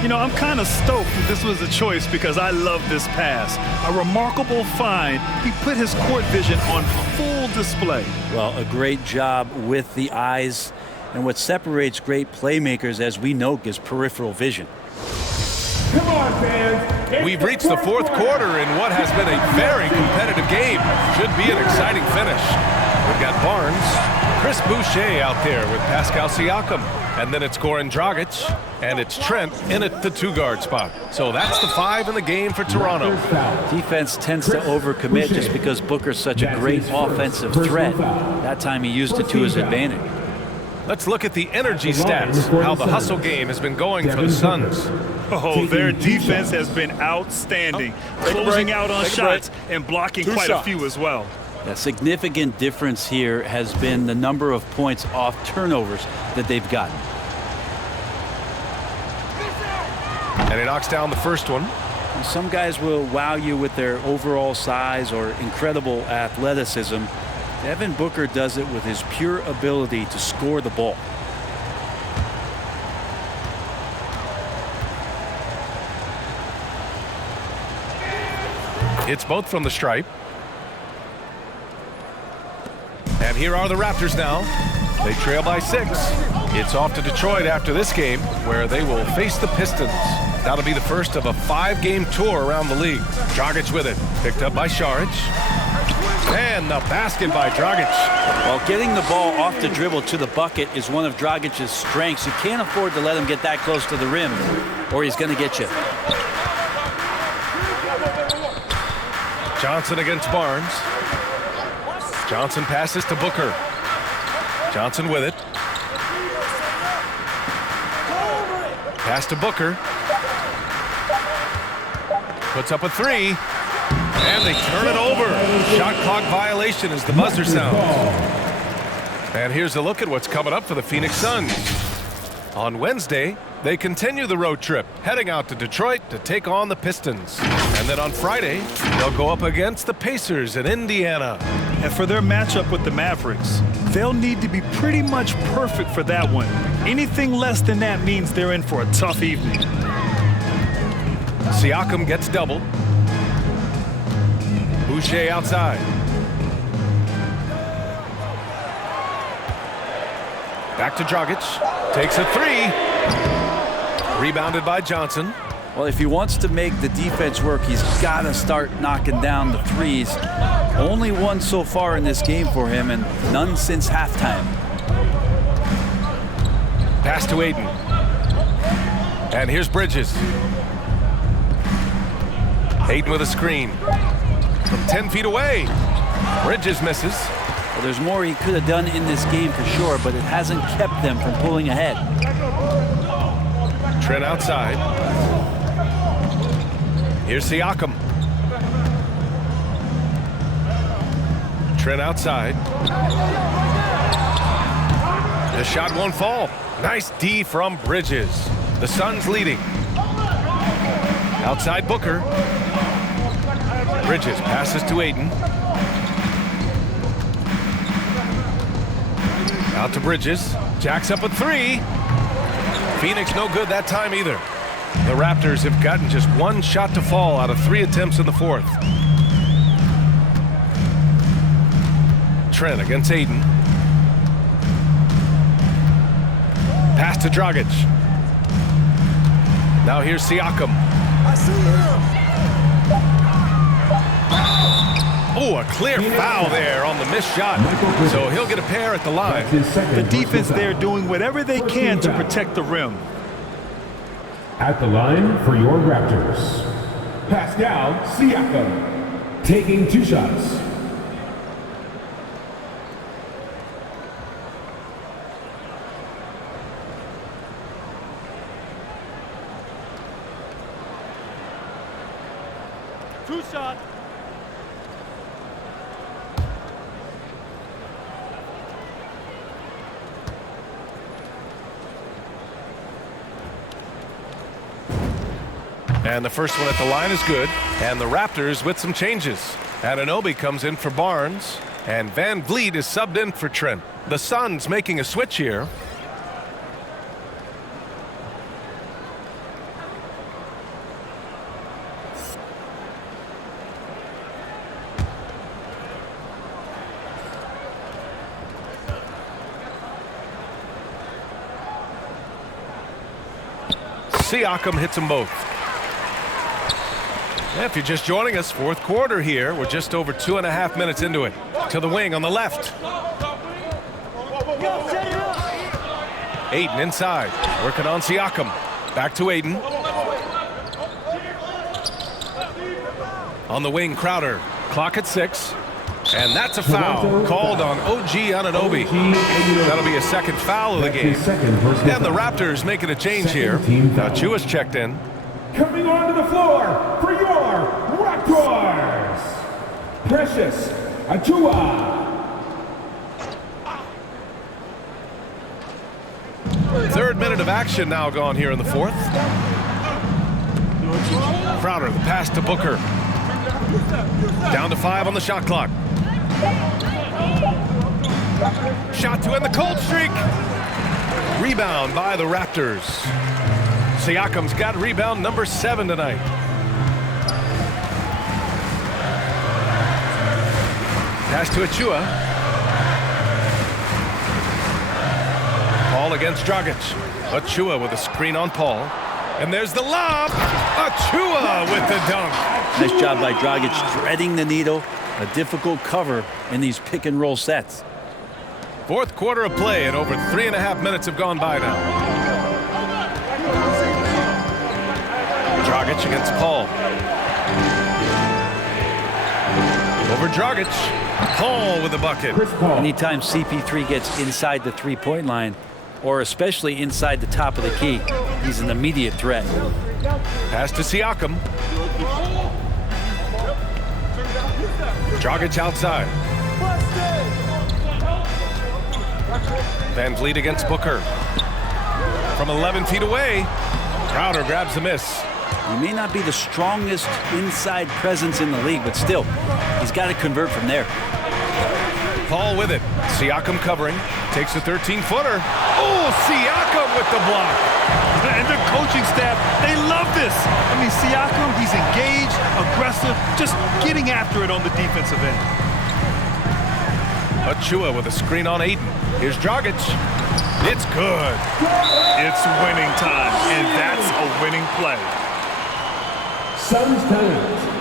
You know, I'm kind of stoked that this was a choice because I love this pass. A remarkable find. He put his court vision on full display. Well, a great job with the eyes. And what separates great playmakers, as we know, is peripheral vision. Come on, fans. We've reached the fourth quarter in what has been a very competitive game. Should be an exciting finish. We've got Barnes, Chris Boucher out there with Pascal Siakam. And then it's Goran Dragic, and it's Trent in at the 2-guard spot. So that's the 5 in the game for Toronto. Defense tends to overcommit just because Booker's such a great offensive threat. That time he used it to his advantage. Let's look at the energy stats, how the hustle game has been going for the Suns. Oh, their defense has been outstanding, closing out on shots and blocking quite a few as well. A significant difference here has been the number of points off turnovers that they've gotten. And he knocks down the first one. Some guys will wow you with their overall size or incredible athleticism. Devin Booker does it with his pure ability to score the ball. It's both from the stripe. And here are the Raptors now. They trail by 6. It's off to Detroit after this game, where they will face the Pistons. That'll be the first of a 5-game tour around the league. Dragic with it. Picked up by Saric. And the basket by Dragic. Well, getting the ball off the dribble to the bucket is one of Dragic's strengths. You can't afford to let him get that close to the rim, or he's going to get you. Johnson against Barnes. Johnson passes to Booker. Johnson with it. Pass to Booker. Puts up a three. And they turn it over. Shot clock violation as the buzzer sounds. And here's a look at what's coming up for the Phoenix Suns. On Wednesday, they continue the road trip, heading out to Detroit to take on the Pistons. And then on Friday, they'll go up against the Pacers in Indiana. And for their matchup with the Mavericks, they'll need to be pretty much perfect for that one. Anything less than that means they're in for a tough evening. Siakam gets doubled. Boucher outside. Back to Dragic. Takes a three. Rebounded by Johnson. Well, if he wants to make the defense work, he's got to start knocking down the threes. Only one so far in this game for him, and none since halftime. Pass to Aiden. And here's Bridges. Aiden with a screen. From 10 feet away. Bridges misses. Well, there's more he could have done in this game for sure, but it hasn't kept them from pulling ahead. Trent outside. Here's Siakam. Trent outside. The shot won't fall. Nice D from Bridges. The Suns leading. Outside Booker. Bridges passes to Aiden. Out to Bridges. Jacks up a three. Phoenix no good that time either. The Raptors have gotten just one shot to fall out of 3 attempts in the fourth. Trent against Aiden. Pass to Dragic. Now here's Siakam. Oh, a clear foul there on the missed shot. So he'll get a pair at the line. The defense there doing whatever they can to protect the rim. At the line for your Raptors, Pascal Siakam, taking 2 shots. Two shots. And the first one at the line is good. And the Raptors with some changes. Anunoby comes in for Barnes. And Van Vliet is subbed in for Trent. The Suns making a switch here. Siakam hits them both. If you're just joining us, fourth quarter here. We're just over 2.5 minutes into it. To the wing on the left. Aiden inside. Working on Siakam. Back to Aiden. On the wing, Crowder. Clock at 6. And that's a foul called on OG Anunoby. That'll be a second foul of the game. And the Raptors making a change here. Now Chua's checked in. Coming onto the floor for your Raptors, Precious Achiuwa. Third minute of action now gone here in the fourth. Crowder, the pass to Booker. Down to 5 on the shot clock. Shot to end the cold streak. Rebound by the Raptors. Siakam's got rebound number 7 tonight. Pass to Achiuwa. Paul against Dragic. Achiuwa with a screen on Paul. And there's the lob. Achiuwa with the dunk. Nice job by Dragic threading the needle. A difficult cover in these pick and roll sets. Fourth quarter of play and over 3.5 minutes have gone by now. Dragic against Paul. Over Dragic. Paul with the bucket. Anytime CP3 gets inside the three-point line, or especially inside the top of the key. He's an immediate threat. Pass to Siakam. Dragic outside. Van Vliet against Booker. From 11 feet away, Crowder grabs the miss. He may not be the strongest inside presence in the league, but still, he's got to convert from there. Paul with it. Siakam covering. Takes a 13-footer. Oh, Siakam with the block. And their coaching staff, they love this. I mean, Siakam, he's engaged, aggressive, just getting after it on the defensive end. Achua with a screen on Ayton. Here's Dragic. It's good. It's winning time, and that's a winning play. Suns timeout.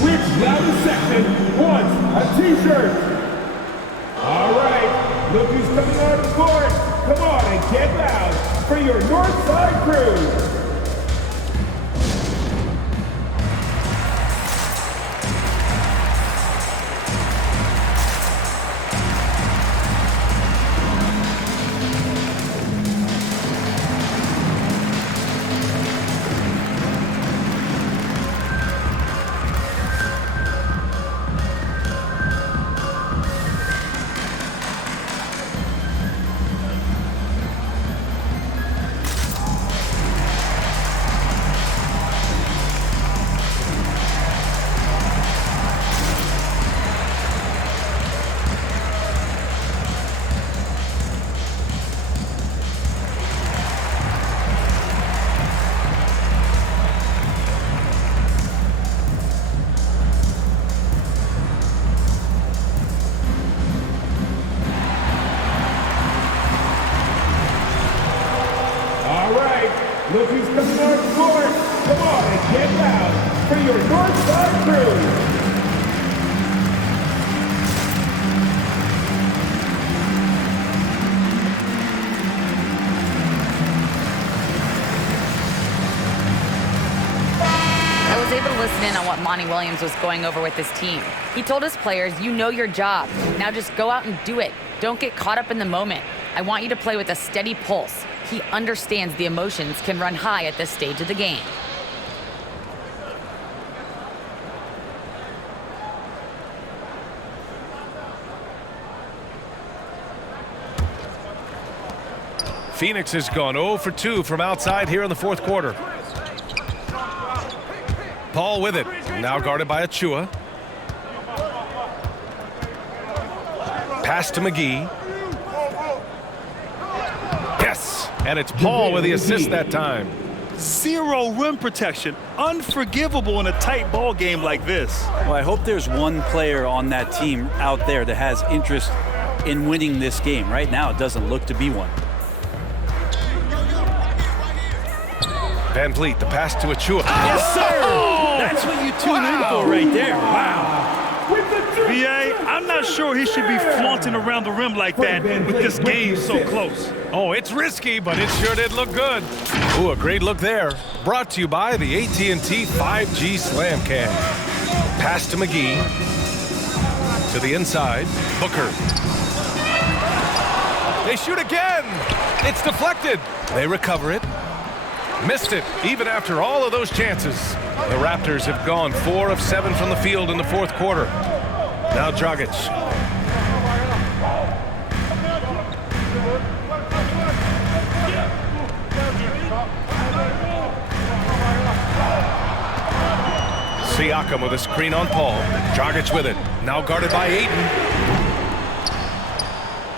Which loudest section wants a t-shirt? All right, look who's coming on the court. Come on and get loud for your Northside crew. Look who's coming on the court. Come on and get loud for your Northside crew. I was able to listen in on what Monty Williams was going over with his team. He told his players, you know your job. Now just go out and do it. Don't get caught up in the moment. I want you to play with a steady pulse. He understands the emotions can run high at this stage of the game. Phoenix has gone 0 for 2 from outside here in the fourth quarter. Paul with it, now guarded by Achua. Pass to McGee. Yes, and it's Paul with the assist that time. Zero rim protection. Unforgivable in a tight ball game like this. Well, I hope there's one player on that team out there that has interest in winning this game. Right now, it doesn't look to be one. Van Vliet, the pass to Achua. Yes, sir! That's what you tune in for right there. Wow. VA, I'm not sure he should be flaunting around the rim like that with this game so close. Oh, it's risky, but it sure did look good. Ooh, a great look there. Brought to you by the AT&T 5G Slam Cam. Pass to McGee. To the inside. Booker. They shoot again. It's deflected. They recover it. Missed it, even after all of those chances. The Raptors have gone 4 of 7 from the field in the fourth quarter. Now Dragic. Siakam with a screen on Paul. Dragic with it. Now guarded by Ayton.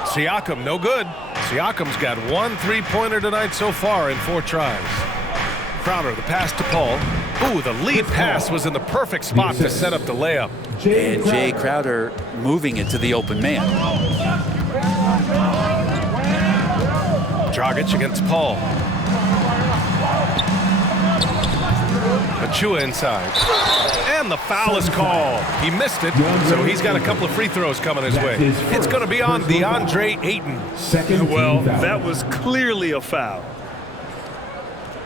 Siakam, no good. Siakam's got 1 3-pointer tonight so far in 4 tries. Crowder, the pass to Paul. Ooh, the lead pass was in the perfect spot to set up the layup. And Jay Crowder moving it to the open man. Dragic against Paul. Achua inside. And the foul is called. He missed it, so he's got a couple of free throws coming his way. It's going to be on DeAndre Ayton. Well, that was clearly a foul.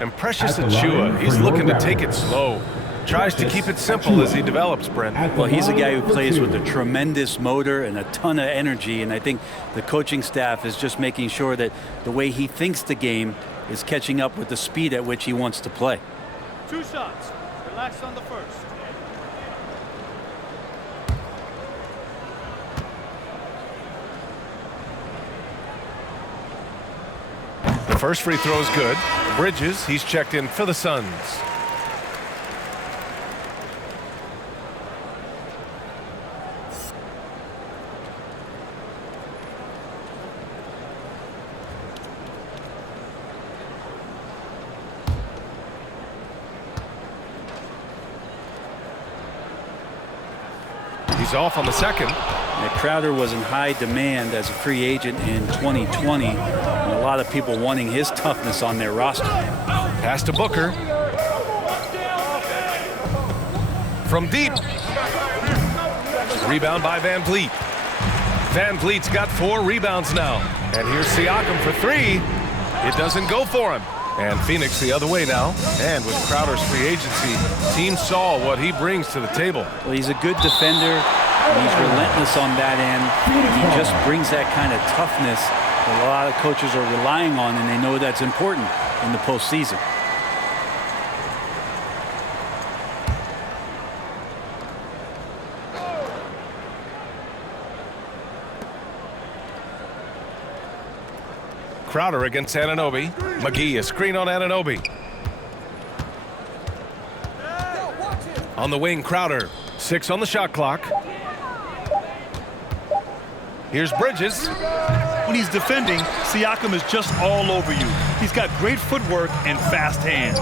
And Precious Achua, he's looking to take it slow. Tries to keep it simple as he develops, Brent. Well, he's a guy who plays with a tremendous motor and a ton of energy, and I think the coaching staff is just making sure that the way he thinks the game is catching up with the speed at which he wants to play. 2 shots. Relax on the first. The first free throw is good. Bridges, he's checked in for the Suns. He's off on the second. Now, Crowder was in high demand as a free agent in 2020. And a lot of people wanting his toughness on their roster. Pass to Booker. From deep. Rebound by Van Vliet. Van Vliet's got 4 rebounds now. And here's Siakam for 3. It doesn't go for him. And Phoenix the other way now. And with Crowder's free agency, teams saw what he brings to the table. Well, he's a good defender. And he's relentless on that end. He just brings that kind of toughness that a lot of coaches are relying on, and they know that's important in the postseason. Crowder against Anunoby. McGee, a screen on Anunoby. On the wing, Crowder. 6 on the shot clock. Here's Bridges. When he's defending, Siakam is just all over you. He's got great footwork and fast hands.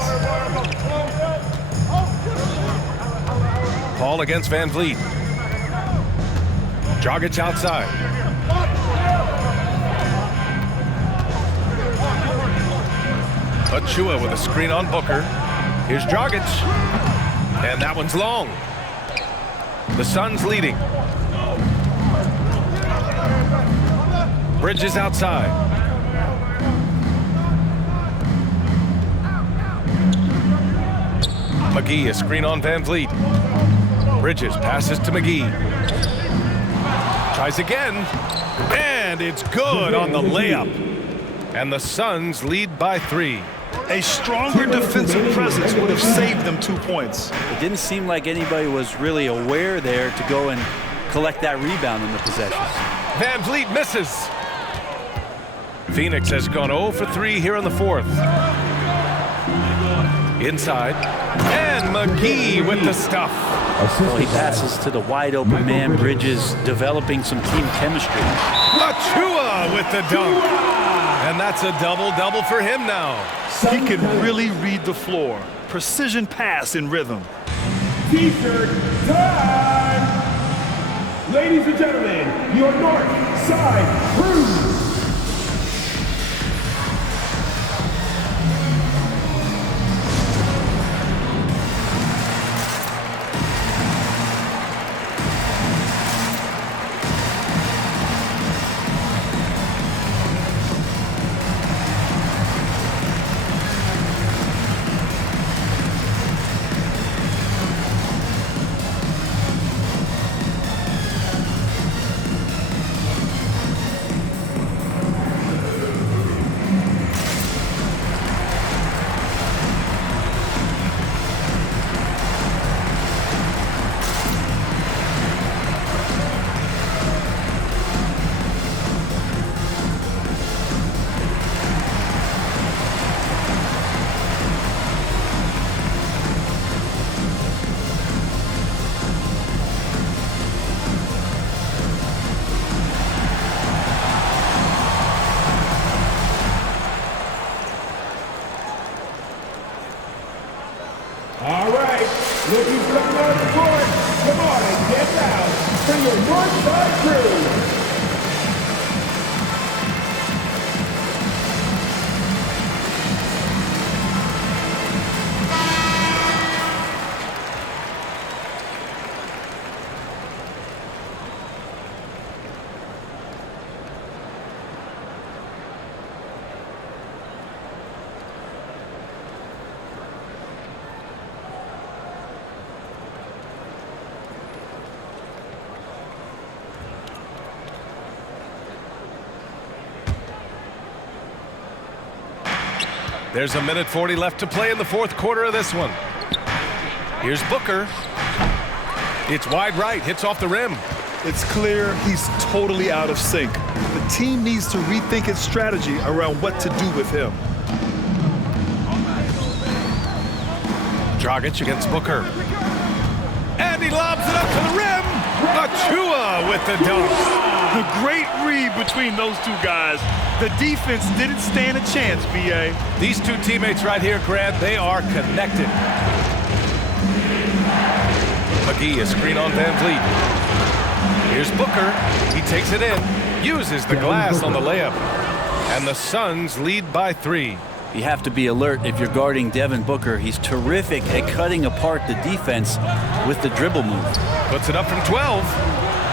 Paul against Van Vliet. Dragic outside. Achua with a screen on Booker. Here's Dragic. And that one's long. The Suns leading. Bridges outside. McGee, a screen on Van Vliet. Bridges passes to McGee. Tries again. And it's good on the layup. And the Suns lead by 3. A stronger defensive presence would have saved them 2 points. It didn't seem like anybody was really aware there to go and collect that rebound in the possessions. Van Vliet misses. Phoenix has gone 0 for 3 here in the 4th. Inside. And McGee with the stuff. Well, he passes to the wide open man. Bridges developing some team chemistry. Achua with the dunk. And that's a double-double for him now. He can really read the floor. Precision pass in rhythm. T-shirt time! Ladies and gentlemen, your North Side Crew! All right, look who's coming on the court. Come on and get down for your North Side Crew. There's 1:40 left to play in the fourth quarter of this one. Here's Booker. It's wide right, hits off the rim. It's clear he's totally out of sync. The team needs to rethink its strategy around what to do with him. Dragic against Booker. And he lobs it up to the rim. Achua with the dunk. The great read between those two guys. The defense didn't stand a chance, B.A. These two teammates right here, Grant, they are connected. McGee, a screen on Van Vliet. Here's Booker. He takes it in, uses the glass on the layup. And the Suns lead by 3. You have to be alert if you're guarding Devin Booker. He's terrific at cutting apart the defense with the dribble move. Puts it up from 12,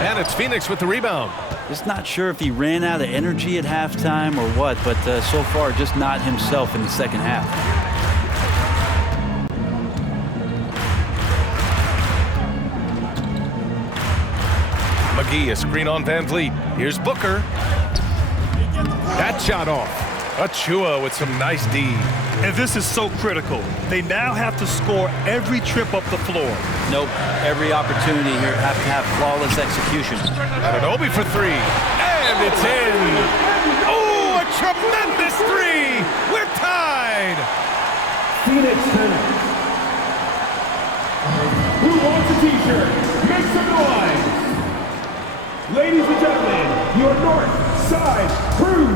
and it's Phoenix with the rebound. Just not sure if he ran out of energy at halftime or what, but so far just not himself in the second half. McGee, a screen on Van Vliet. Here's Booker. That shot off. Achua with some nice D. And this is so critical. They now have to score every trip up the floor. Nope. Every opportunity here have to have flawless execution. Anunoby for 3. And it's in. Oh, a tremendous 3. We're tied. Phoenix tennis. Who wants a t-shirt? Make some noise. Ladies and gentlemen, your North Side Crew.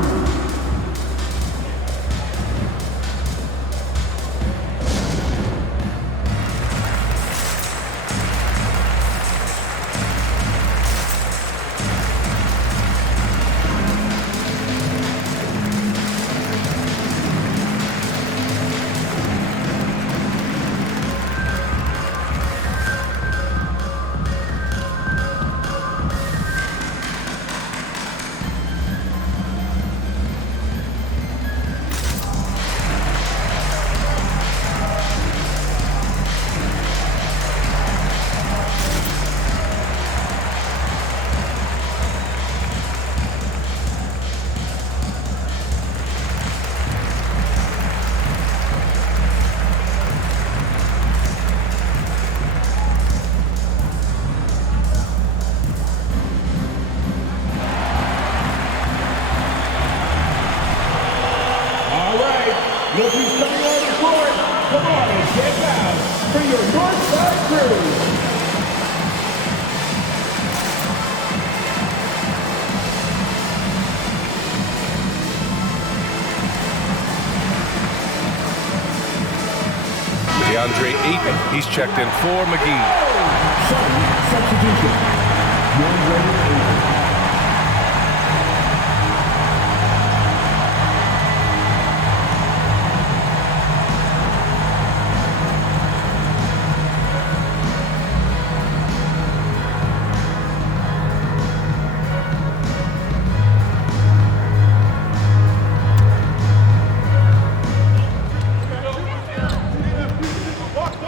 Look who's coming on the court. Come on and get down for your Northside Crew. DeAndre Ayton, he's checked in for McGee. Substitution. DeAndre Ayton.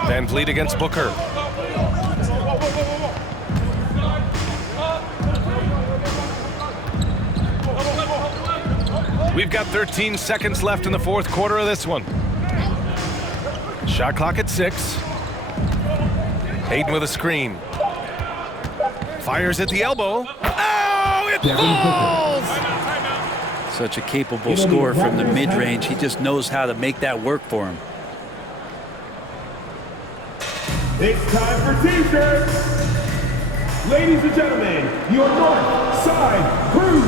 Van Vliet against Booker. We've got 13 seconds left in the fourth quarter of this one. Shot clock at 6. Ayton with a screen. Fires at the elbow. Oh, it falls! Such a capable scorer from the mid-range. He just knows how to make that work for him. It's time for t-shirts. Ladies and gentlemen, your North Side Crew.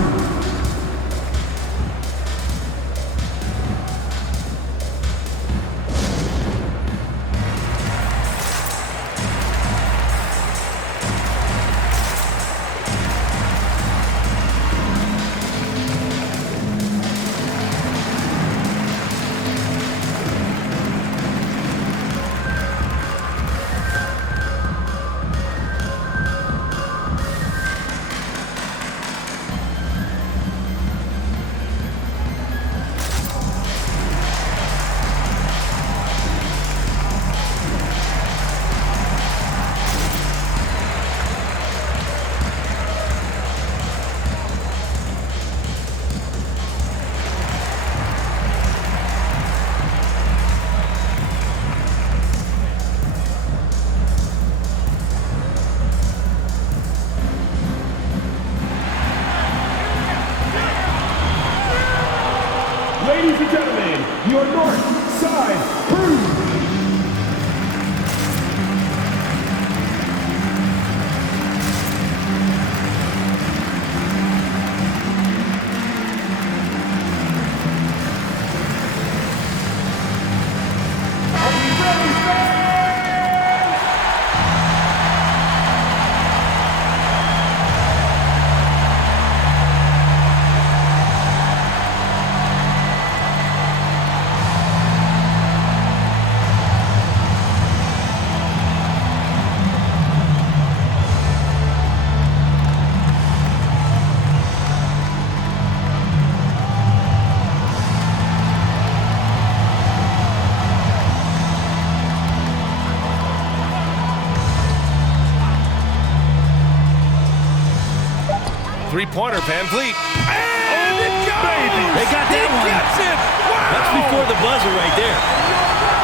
Three-pointer, Van Vliet. And it goes! Baby. They got that one. Gets it! Wow! That's before the buzzer right there.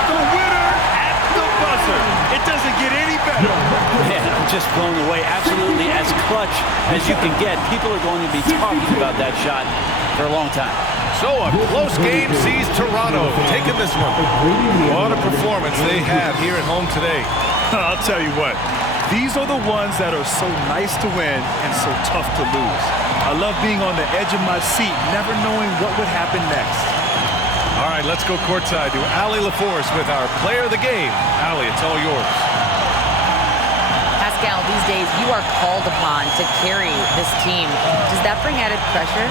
The winner at the buzzer. It doesn't get any better. Man, I'm just blown away. Absolutely as clutch as you can get. People are going to be talking about that shot for a long time. So a close game sees Toronto taking this one. What a performance they had here at home today. I'll tell you what. These are the ones that are so nice to win and so tough to lose. I love being on the edge of my seat, never knowing what would happen next. All right, let's go courtside to Allie LaForce with our player of the game. Allie, it's all yours. Pascal, these days you are called upon to carry this team. Does that bring added pressure?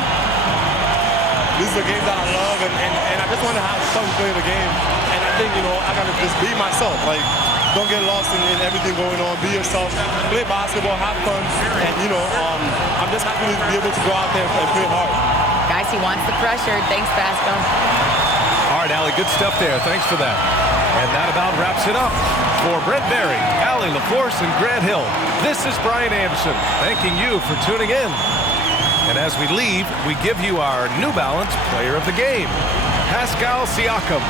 This is a game that I love, and I just want to have fun playing the game. And I think, I got to just be myself. Like, don't get lost in everything going on. Be yourself. Play basketball, have fun. And, I'm just happy to be able to go out there and play hard. Guys, he wants the pressure. Thanks, Pascal. All right, Allie, good stuff there. Thanks for that. And that about wraps it up. For Brent Barry, Allie LaForce, and Grant Hill, this is Brian Anderson thanking you for tuning in. And as we leave, we give you our New Balance Player of the Game, Pascal Siakam.